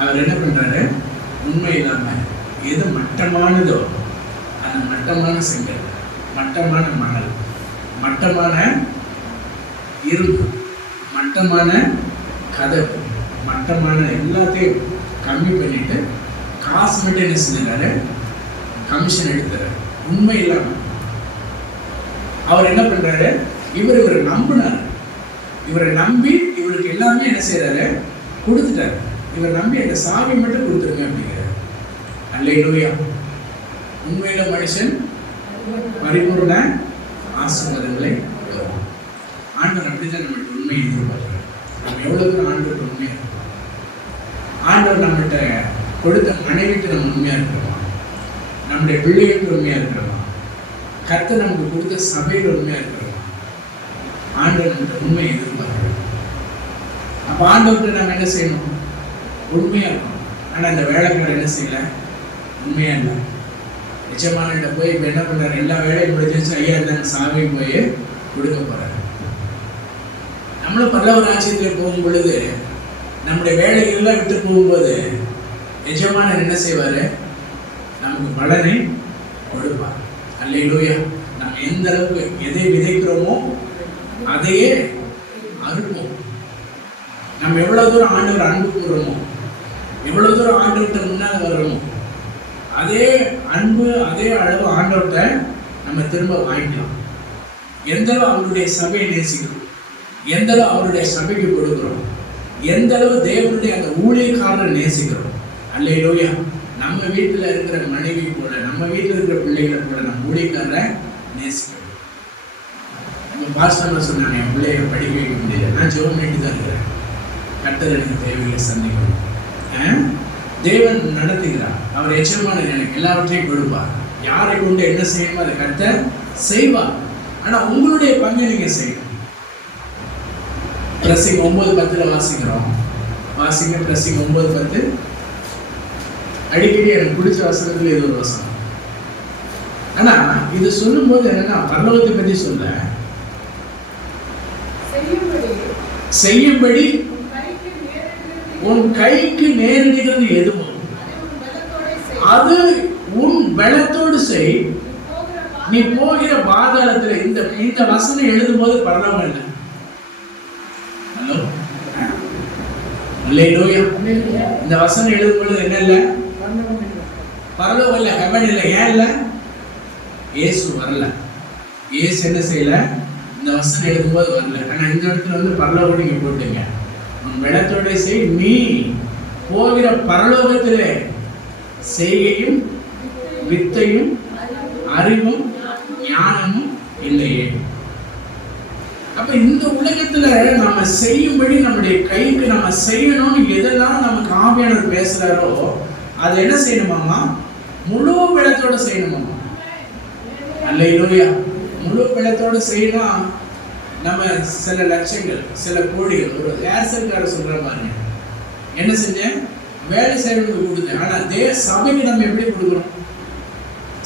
அவர் என்ன பண்ணுறாரு, உண்மை இல்லாமல் எது மட்டமானதோ அந்த மட்டமான செங்கல், மட்டமான மணல், மட்டமான இரும்பு, மட்டமான கதவு, மட்டமான எல்லாத்தையும் கம்மி பண்ணிட்டு காசு மட்டும் என்ன செஞ்சாரு, கமிஷன் எடுத்தாரு. உண்மை இல்லாம அவர் என்ன பண்றாரு, இவரை நம்பினார். இவரை நம்பி இவருக்கு எல்லாமே என்ன செய்யறாரு, கொடுத்துட்டாரு. இவர் நம்பி அந்த சாவி மட்டும் கொடுத்துருங்க அப்படிங்கிறார். அல்லேலூயா. உண்மையில மனுஷன் பரிபூர்ண ஆசீர்வாதங்களை பெறுவான். ஆண்டவர் அப்படிதான் நம்மகிட்ட உண்மையை எதிர்பார்க்கிறார். நம்ம எவ்வளவு ஆண்டவர் உண்மையா இருக்கோம். ஆண்டவர் நம்மகிட்ட கொடுத்த மனைவிக்கு நம்ம உண்மையா இருக்கிறோமா, நம்முடைய பிள்ளைகளுக்கு உண்மையா இருக்கிறோமா, கர்த்தர் நமக்கு கொடுத்த சபையில் உண்மையா இருக்கிறோமா, ஆண்டவர் நம்மகிட்ட உண்மையை எதிர்பார்க்கிறோம். அப்ப ஆண்டவர்கிட்ட நம்ம என்ன செய்யணும், உண்மையா இருக்கணும். ஆனா அந்த வேலைக்காரர் என்ன செய்யல, உண்மையா இல்லை. நிச்சயமான போய் இப்ப என்ன பண்றாரு, எல்லா வேலையும் முடிஞ்சிருச்சு, ஐயா இருந்தாங்க சாவி போய் கொடுக்க போறாரு. நம்மளும் பல்லவ ராஜ்யத்தில் போகும் பொழுது நம்முடைய வேலைகள் எல்லாம் விட்டு போகும்போது நிச்சயமான என்ன செய்வாரு, நமக்கு பலனை கொடுப்பார். அல்லேலூயா. நம்ம எந்த அளவுக்கு எதை விதைக்கிறோமோ அதையே அறுப்போம். நம்ம எவ்வளவு தூரம் ஆண்டவர் அன்பு கூறுறோமோ, எவ்வளவு தூரம் ஆண்டவர்கிட்ட முன்னால் வர்றோமோ, அதே அன்பு அதே அளவு ஆண்டவர்கிட்ட நம்ம திரும்ப வாங்கிக்கலாம். எந்த அளவு அவருடைய சபையை நேசிக்கிறோம், எந்த அளவு அவருடைய சபைக்கு கொடுக்கிறோம், எந்த அளவு தேவனுடைய அந்த ஊழியக்காரரை நேசிக்கிறோம். அல்லேலூயா. நம்ம வீட்டில் இருக்கிற மனைவி போல, நம்ம வீட்டில் இருக்கிற பிள்ளைகளை போல நம்ம ஊழியக்காரரை நேசிக்கிறோம். நம்ம பாஸ்டர் சொன்னாங்க, என் பிள்ளைய படிக்க வைக்க முடியல, நான் ஜெபம் வேண்டி தான் இருக்கிறேன். கர்த்தர் எனக்கு தேவையை சந்திக்கணும். தேவன் நடத்துகிறார். அவர் எச்சமான எனக்கு எல்லாவற்றையும் கொடுப்பார். யாரை கொண்டு என்ன செய்யணுமோ அதை கர்த்தர் செய்வார். ஆனா உங்களுடைய பங்கை நீங்க செய்யணும். பிரசிங் 9:10 வாசிக்கிறோம். வாசிங்க பிரசிங் 9:10. அடிக்கடி எனக்கு பிடிச்ச வசனத்துல இது ஒரு வசனம். ஆனா இது சொல்லும் போது என்னன்னா, பரலோகத்தை பத்தி சொல்ல, செய்யும்படி உன் கைக்கு நேரிடுகிறது எதுவும் அது உன் பலத்தோடு செய், நீ போகிற பாதாளத்துல. இந்த வசனம் எழுதும் போது பரலோகம் இல்லை. ஹலோ, அல்லேலூயா. இந்த வசனம் எழுதும் பொழுது என்ன இல்லை, பரலோகம் இல்லை, ஹெவன் இல்லை. ஏன் இல்லை, இயேசு வரல. இயேசு என்ன செய்யல, இந்த வசனம் எழுதும் போது வரல. ஆனா இந்த இடத்துல வந்து பரலோகம் நீங்க போட்டுங்க. உன் பலத்தோட செய், நீ போகிற பரலோகத்திலே செய்கையும் வித்தையும் அறிவும் ஞானமும் இல்லையே. அப்ப இந்த உலகத்துல நம்ம செய்யும்படி நம்முடைய கைக்கு நம்ம செய்யணும்னு எதெல்லாம் நமக்கு ஆவியானவர் பேசுறாரோ அதை என்ன செய்யணுமாமா, முழு பலத்தோட செய்யணுமாமா. அல்லேலூயா. முழு பலத்தோட செய்யணும். நம்ம சில லட்சங்கள் சில கோடிகள், ஒரு ஏர்செல்காரர் சொல்ற மாதிரி என்ன செஞ்சேன், வேலை செய்யறதுக்கு கொடுத்தேன். ஆனா சபைக்கு நம்ம எப்படி கொடுக்குறோம்,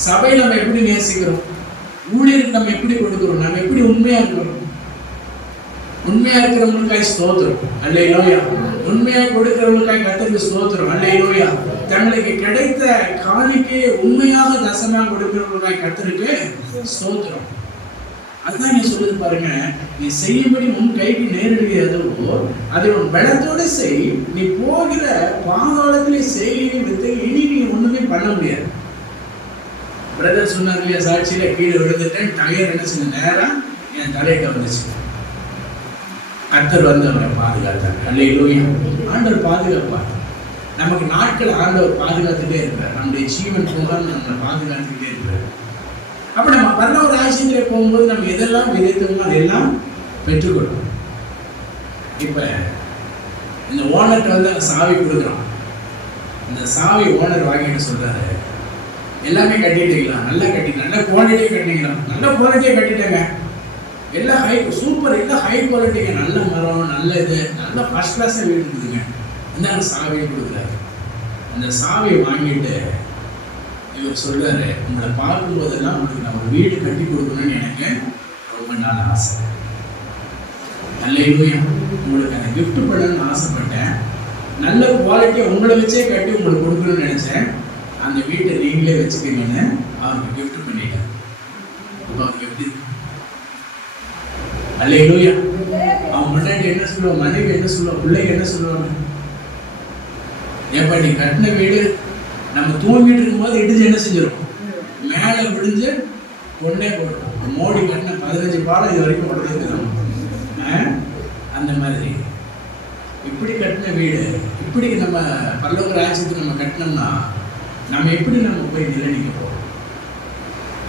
சபை நம்ம எப்படி நேசிக்கிறோம், ஊழியருக்கு நம்ம எப்படி கொடுக்குறோம், நம்ம எப்படி உண்மையா இருக்கிறோம். உண்மையா இருக்கிறவங்களுக்காய் ஸ்தோத்திரம். அல்லேலூயா. உண்மையா கொடுக்கிறவங்களுக்காய் கர்த்தருக்கு ஸ்தோத்திரம். அல்லேலூயா. தங்களுக்கு கிடைத்த காணிக்கையை உண்மையாக தசமாக கொடுக்கிறவங்களுக்காய் கர்த்தருக்கு ஸ்தோத்திரம். அதுதான் நீ சொல்லுது பாருங்க, நீ செய்யும்படி உன் கைக்கு நேரிடுகிறதோ அதை உன் பலத்தோட செய், நீ போகிற பாதாளத்திலே செய்கை வித்தை, இனி நீ ஒண்ணுமே பண்ண முடியாது. பிரதர் சொன்னார் இல்லையா, சாட்சியில கீழே விழுந்துட்டேன், டயர் என்ன செஞ்ச நேரம் என் தலையிட்ட வந்துச்சு. கர்த்தர் வந்து அவரை பாதுகாத்தார். அல்லேலூயா. ஆண்டவர் பாதுகாப்பார். நமக்கு நாட்கள் ஆண்டவர் பாதுகாத்துட்டே இருக்கிறார். நம்முடைய ஜீவன் போகாமல் நம்மளை பாதுகாத்துக்கிட்டே இருக்கிறார். அப்ப நம்ம பரலோக ராஜ்யத்திலே போகும்போது நம்ம எதெல்லாம் விதைத்தோமோ அதெல்லாம் பெற்றுக்கொள்ளும். இப்ப இந்த ஓனர்கிட்ட வந்து அந்த சாவி கொடுக்குறோம். இந்த சாவி ஓனர் வாங்கிட்டு சொல்றாரு, எல்லாமே கட்டிட்டீங்களா, நல்லா கட்டிட்டேன், நல்ல குவாலிட்டியே கட்டிங்களா, நல்ல குவாலிட்டியே கட்டிட்டேங்க, எல்லாம் சூப்பர், எல்லாம் ஹை குவாலிட்டிங்க, நல்ல மரம், நல்ல இது, நல்ல ஃபர்ஸ்ட் கிளாஸா வீடு இருக்குதுங்க, இந்த சாவியை கொடுக்குறாரு. அந்த சாவியை வாங்கிட்டு இவர் சொல்றாரு, உங்களை பார்க்கும் போதெல்லாம் உங்களுக்கு நான் ஒரு வீடு கட்டி கொடுக்கணும்னு எனக்கு ரொம்ப நாள் ஆசை. அல்லேலூயா. உங்களுக்கு அந்த கிஃப்ட் பண்ணணும்னு ஆசைப்பட்டேன். நல்ல குவாலிட்டியை உங்களை வச்சே கட்டி உங்களுக்கு கொடுக்கணும்னு நினைச்சேன். அந்த வீட்டை நீங்களே வச்சுக்கீங்கன்னு அவருக்கு கிஃப்ட் பண்ணிட்டேன். அவருக்கு எப்படி? அல்லேலூயா. அவன் முன்னாடி என்ன சொல்லுவான், மனைவி என்ன சொல்லுவான், பிள்ளைங்க என்ன சொல்லுவாங்க, ஏப்பா நீ கட்டின வீடு நம்ம தூங்கிட்டு இருக்கும்போது இடிஞ்சு என்ன செஞ்சிருக்கும், மேலே விடிஞ்சு கொண்டே போடுறோம். மோடி கட்டின 15 பாலம் இது வரைக்கும் உடஞ்சிருக்கிறோம். அந்த மாதிரி இப்படி கட்டின வீடு, இப்படி நம்ம பரலோக ராஜ்யத்துக்கு நம்ம கட்டினோம்னா நம்ம எப்படி நம்ம போய் நிலைநிற்க போகிறோம்?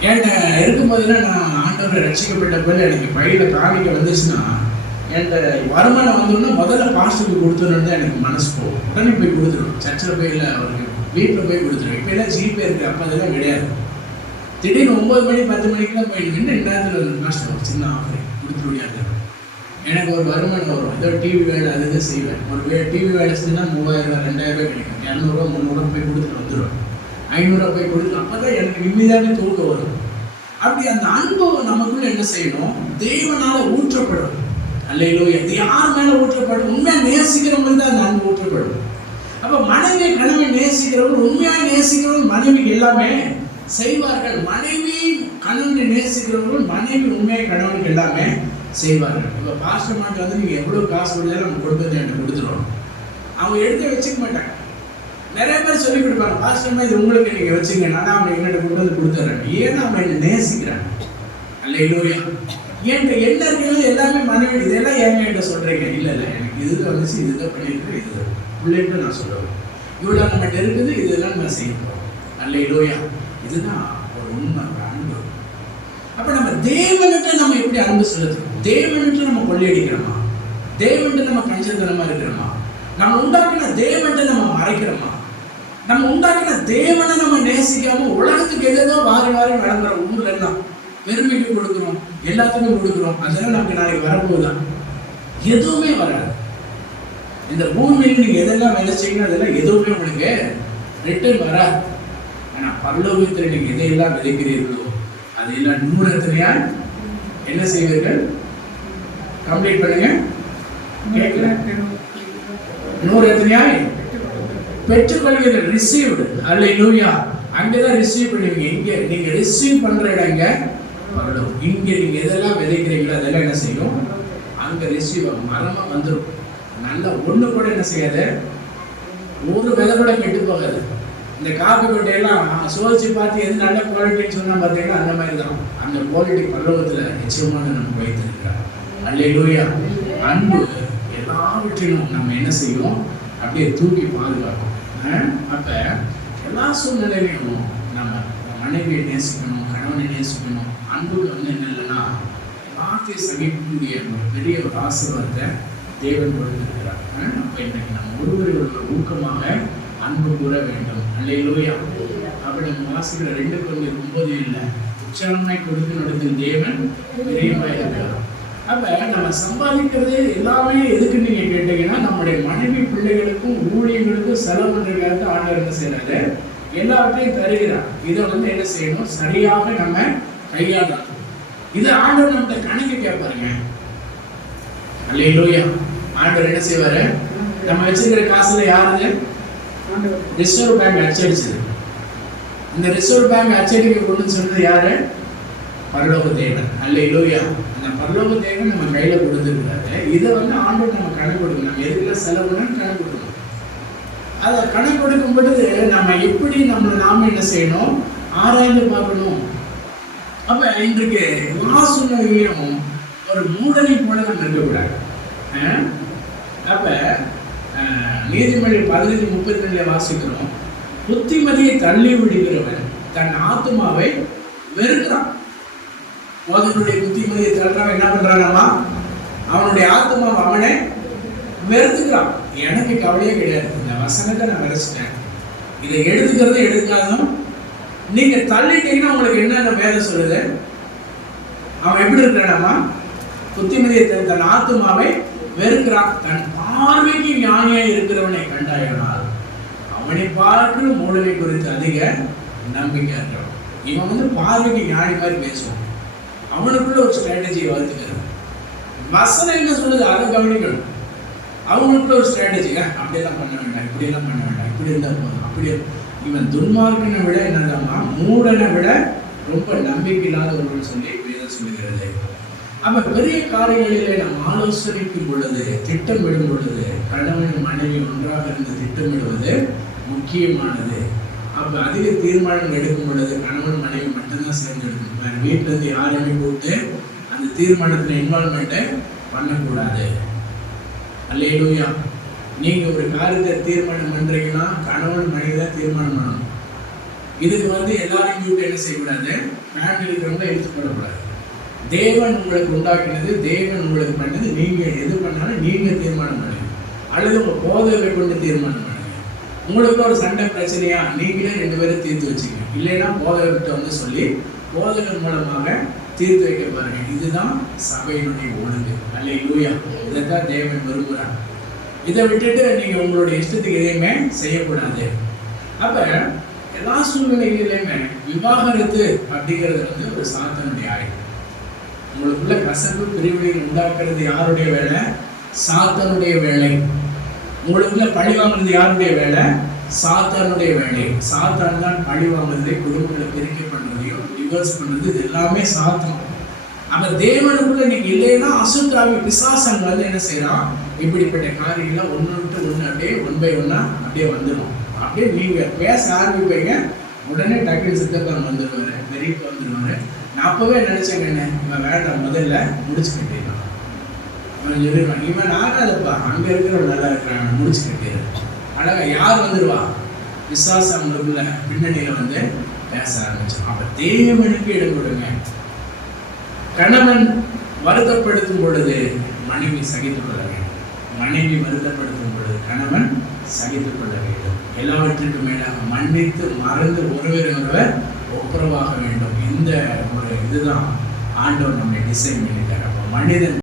என்கிட்ட இருக்கும்போதுலாம் நான் ஆண்டவரை ரட்சிக்கப்பட்ட போது எனக்கு பையில காணிக்க வந்துச்சுன்னா என்கிட்ட வருமானம் வந்தோன்னா முதல்ல பாஸ்டருக்கு கொடுத்துடணுன்னு தான் எனக்கு மனசு போகும். உடனே போய் கொடுத்துருவோம். சர்ச்சில் போய் இல்லை அவருக்கு வீட்டில் போய் கொடுத்துருவோம். இப்போ எல்லாம் ஜிபே இருக்குது, அப்போ அதெல்லாம் கிடையாது. திடீர்னு 9 மணி 10 மணிக்கெல்லாம் போயிட்டு நேரத்தில் ஒரு மாஸ்டர் ஒரு சின்ன ஆஃபர் கொடுத்துட முடியாது. எனக்கு ஒரு வருமானம் வரும், ஏதோ டிவி வேலை அது இது செய்வேன். ஒரு டிவி வேலை செஞ்சுன்னா 3000 2000 கிடைக்கும். 200 300 போய் கொடுத்துட்டு வந்துடுவேன். 500 போய் கொடுத்து அப்போ தான் எனக்கு நிம்மதியாக தூக்கம் வரும். அப்படி அந்த அனுபவம் நமக்குள்ள என்ன செய்யணும், தேவனால ஊற்றப்படும். அல்லேலூயா. இது யார் மேல ஊற்றப்படும்? உண்மையா நேசிக்கிறவங்களுக்கு தான் அந்த அன்பு ஊற்றப்படும். அப்ப மனைவி கணவன் நேசிக்கிறவங்க, உண்மையாக நேசிக்கிறவங்க மனைவிக்கு எல்லாமே செய்வார்கள். மனைவி கணவனை நேசிக்கிறவர்கள் மனைவி உண்மையாக கணவனுக்கு எல்லாமே செய்வார்கள். இப்போ பாஸ்டர் மாட்டு வந்து நீங்கள் எவ்வளோ காசு கொடுத்தாலும் நம்ம கொடுத்தது என்கிட்ட கொடுத்துருவோம். அவங்க எடுத்து வச்சுக்க மாட்டாங்க. நிறைய பேர் சொல்லி கொடுப்பாங்க, பாஸ்டர்மா இது உங்களுக்கு நீங்கள் வச்சுங்க, நான் அவங்க எங்கிட்ட கொண்டு வந்து கொடுத்துட்றேன். ஏன்னா அவங்க என்னை நேசிக்கிறாங்க. அல்லேலூயா. என்கிட்ட என்ன இருக்கிறது எல்லாமே மனைவி. இதெல்லாம் ஏன் என்கிட்ட சொல்கிறீங்க? இல்லை எனக்கு இதுதான் வந்துச்சு, இதுதான் பண்ணியிருக்கேன், இது பிள்ளைகிட்ட நான் சொல்லுவேன். இவ்வளோ நம்மகிட்ட இருக்குது, இதெல்லாம் நான் செய்யணும். அல்லேலூயா. இதுதான் ஒரு உண்மை, ஒரு அன்பு. அப்ப நம்ம தேவன்கிட்ட நம்ம எப்படி அன்பு செலுத்துறோம்? தேவன்கிட்ட நம்ம கொள்ளையடிக்கிறோமா? தேவன்கிட்ட நம்ம கஞ்சத்தனமா இருக்கிறோமா? நம்ம உண்டாக்கின தேவன்கிட்ட நம்ம மறைக்கிறோமா? நம்ம உண்டாக்கின தேவனை நம்ம நேசிக்காம உலகத்துக்கு எதோ வாரி வாரி வழங்குற ஊர்ல எல்லாம் பெருமைக்கு கொடுக்குறோம், எல்லாத்துக்கும் கொடுக்குறோம். அதெல்லாம் நமக்கு நாளைக்கு வரப்போகுதான்? எதுவுமே வராது. இந்த பூமியில் நீங்க எதெல்லாம் வேலை செய்யணும் அதெல்லாம் எதுவுமே உங்களுக்கு ரிட்டர்ன் வராது. ஆனா பரலோகத்தில் நீங்க எதையெல்லாம் விதைக்கிறீர்களோ அதையெல்லாம் 100 எத்தனையால் என்ன செய்வீர்கள்? கம்ப்ளீட் பண்ணுங்க. 100 எத்தனையால் பெற்றுக்கொள்வீர்கள். ரிசீவ்டு. அல்லேலூயா. அங்கதான் ரிசீவ் பண்ணுவீங்க. இங்க நீங்க ரிசீவ் பண்ற இடங்க பரலோகம். இங்க நீங்க எதெல்லாம் விதைக்கிறீங்களோ அதெல்லாம் என்ன செய்யும்? அங்க ரிசீவ் மரமா வந்துடும். நல்ல ஒண்ணு கூட என்ன செய்யாது, ஒரு விதை கூட கெட்டு போகாது. இந்த காப்பி கொட்டையெல்லாம் சோதிச்சு பார்த்து எது நல்ல குவாலிட்டின்னு சொன்னா பார்த்தீங்கன்னா அந்த மாதிரி தான். அந்த குவாலிட்டி பரலோகத்துல நிச்சயமாக நம்ம வைத்திருக்கிறார். அல்லேலூயா. அன்பு எல்லாவற்றிலும் நம்ம என்ன செய்வோம், அப்படியே தூக்கி பாதுகாக்கும். அப்ப எல்லா சூழ்நிலையிலும் நம்ம மனைவியை நேசிக்கணும், கணவனை நேசிக்கணும். அன்புக்கு வந்து என்ன இல்லைன்னா எல்லாத்தையும் சகிக்கக்கூடிய ஒரு பெரிய ஒரு ஆசீர்வாதத்தை தேவன் கொடுத்திருக்கிறார். அப்ப இன்னைக்கு நம்ம ஒருவருக்கு ஊக்கமாக அன்பு கூற வேண்டும். அல்லேலூயா. அப்படி நம்ம வாசிக்கிற 2 இல்லை, உச்சாரணை கொடுத்து நடத்தும் தேவன் விரைவாக இருக்கிறார். அப்ப நம்ம சம்பாதிக்கிறது எல்லாமே எதுக்கு நீங்க கேட்டீங்கன்னா நம்முடைய மனைவி பிள்ளைகளுக்கும் ஊழியர்களுக்கும் செலவு பண்றதுக்காக ஆண்டவர் என்ன செய்யறாரு, எல்லாத்தையும் தருகிறார். இதை வந்து என்ன செய்யணும், சரியாக நம்ம கையாளணும். இதை ஆண்டவர் நம்ம கணக்கு கேட்பாருங்க. அல்லேலூயா. ஆண்டவர் என்ன செய்வாரு, நம்ம வச்சிருக்கிற காசுல யாருங்க, ரிசர்வ் பேங்க் அச்சடிச்சது. இந்த ரிசர்வ் பேங்க் அச்சடிக்க கொண்டு சொன்னது யாரு, பரலோக தேவன். அல்லேலூயா. அந்த பரலோக தேவன் நம்ம கையில கொடுத்துருக்காரு. இதை வந்து ஆண்டவர் நம்ம கணக்கு கொடுக்கணும். நம்ம எதுக்குள்ள செலவுன்னு கணக்கு கொடுக்கணும். அதை கணக்கு கொடுக்கும் பொழுது நம்ம எப்படி நாம என்ன செய்யணும், ஆராய்ந்து பார்க்கணும். அப்ப இன்றைக்கு எல்லா சூழ்நிலையிலும் ஒரு மூடனை போல நம்ம இருக்கக்கூடாது. அப்ப நீதிமொழி 15:32 வாசிக்கிறோம், புத்திமதியை தள்ளி விடுகிறவன் தன் ஆத்துமாவை வெறுக்கிறான். அவனுடைய புத்திமதியை தள்ளுறவன் என்ன பண்றானமா, அவனுடைய ஆத்துமாவை அவனை வெறுத்துக்கிறான். எனக்கு கவலையே கிடையாது, இந்த வசனத்தை நான் வெறுச்சிட்டேன், இதை எடுத்துக்கிறது எடுக்காதும் நீங்க தள்ளிட்டீங்கன்னா உங்களுக்கு என்ன வேதம் சொல்லுது, அவன் எப்படி இருக்கிறானாமா, புத்திமதியை தன் ஆத்துமாவை வெறுக்கிறான். தன் பார்வைக்கு ஞானியாய் இருக்கிறவனை கண்டாயனால் அவனை பார்க்கிற மூடனை குறித்து அதிக நம்பிக்கை இருக்கிறான். இவன் வந்து பார்வைக்கு ஞானி மாதிரி பேசுவான், அவனுக்குள்ள ஒரு ஸ்ட்ராட்டஜியை வளர்த்துக்கிறான். வசனம் என்ன சொல்லுது அதை கவனிக்கணும். அவனுக்குள்ள ஒரு ஸ்ட்ராட்டஜி, அப்படியெல்லாம் பண்ண வேண்டாம், இப்படியெல்லாம் பண்ண வேண்டாம், இப்படி இருந்தால் போதும், அப்படி. இவன் துன்மார்க்கனை விட என்னதாம்மா, மூடனை விட ரொம்ப நம்பிக்கை இல்லாத ஒருவன் சொல்லி வேதம் சொல்லுகிறது. அப்ப பெரிய காரியங்களிலே நாம் ஆலோசனைக்கும் பொழுது, திட்டமிடும் பொழுது, கணவன் மனைவி ஒன்றாக இருந்து திட்டமிடுவது முக்கியமானது. அப்ப அதிக தீர்மானம் எடுக்கும் பொழுது கணவன் மனைவி மட்டும்தான் சேர்ந்து எடுக்கணும். வேற வீட்டுல இருந்து யாரையுமே போட்டு அந்த தீர்மானத்துல இன்வால்மெண்ட்டை பண்ணக்கூடாது. அல்லேலூயா. நீங்க ஒரு காரியத்தை தீர்மானம் பண்றீங்கன்னா கணவன் மனைவி தான் தீர்மானம் பண்ணணும். இதுக்கு எல்லாரையும் கூப்பிட்டு என்ன செய்யக்கூடாது, ஃபேமிலி இருக்கிறவங்க எடுத்துக்கொள்ளக்கூடாது. தேவன் உங்களுக்கு உண்டாக்கினது, தேவன் உங்களுக்கு பண்ணது, நீங்க எது பண்ணாலும் நீங்க தீர்மானம் பண்ணுங்க. அல்லது உங்க போதகரை கொண்டு தீர்மானம் பண்ணுங்க. உங்களுக்கு ஒரு சண்டை பிரச்சனையா, நீங்களே 2 பேரும் தீர்த்து வச்சுங்க. இல்லைன்னா போதகர்கிட்ட சொல்லி போதகர் மூலமாக தீர்த்து வைக்க பாருங்க. இதுதான் சபையினுடைய ஒழுங்கு. அல்லேலூயா. இதைத்தான் தேவன் விரும்புகிறார். இதை விட்டுட்டு நீங்க உங்களுடைய இஷ்டத்துக்கு எதையுமே செய்யக்கூடாது. அப்ப எல்லா சூழ்நிலைகளிலுமே விவாகரத்து அப்படிங்கிறது ஒரு சாத்தானுடைய ஆயுதம். உங்களுக்குள்ள கசப்பு பிரிவுகளை உண்டாக்குறது யாருடைய வேலை? சாத்தானுடைய வேலை. உங்களுக்குள்ள பழி வாங்குறது யாருடைய வேலை? சாத்தானுடைய வேலை. சாத்தான் தான் பழி வாங்குறதை, குடும்பங்களை பிரிக்க பண்றதையும் டிவோர்ஸ் பண்றது, இது எல்லாமே சாத்தான். அப்ப தேவனுக்குள்ள நீங்க இல்லைன்னா அசுத்தாவி பிசாசன் என்ன செய்யறான், இப்படிப்பட்ட காரியங்களை ஒன்று விட்டு ஒன்று அப்படியே 1 by 1 அப்படியே வந்துடும். அப்படியே நீங்க பேச ஆரம்பிப்பீங்க, உடனே டக்குனு சித்தப்பாங்க வந்துடுவாரு, பெரியப்பா வந்துடுவாரு. நான் அப்பவே நினைச்சேங்க, என்ன இவன் வேண்டாம், முதல்ல முடிச்சு கட்டிடலாம். அவன் சொல்லிடுவான், இவன் ஆகாதப்பா, அங்க இருக்கிறவன் நல்லா இருக்கிறான், முடிச்சு கட்டிடு. அழகா யார் வந்துடுவா? விசுவாசம் அவங்களுக்குள்ள பின்னணியில பேச ஆரம்பிச்சோம். அப்ப தேவனுக்கு இடம் கொடுங்க. கணவன் வருத்தப்படுத்தும் பொழுது மனைவி சகித்துக் கொள்ள வேண்டும். மனைவி வருத்தப்படுத்தும் பொழுது கணவன் சகித்துக் கொள்ள வேண்டும். எல்லாவற்றிற்கும் மேலாக மன்னித்து மறந்து ஒருவர் ஒப்புரவாக வேண்டும். இந்த ஒரு இதுதான் ஆண்டவர் நம்மை டிசைன் பண்ணிட்டார். அப்போ மனிதன்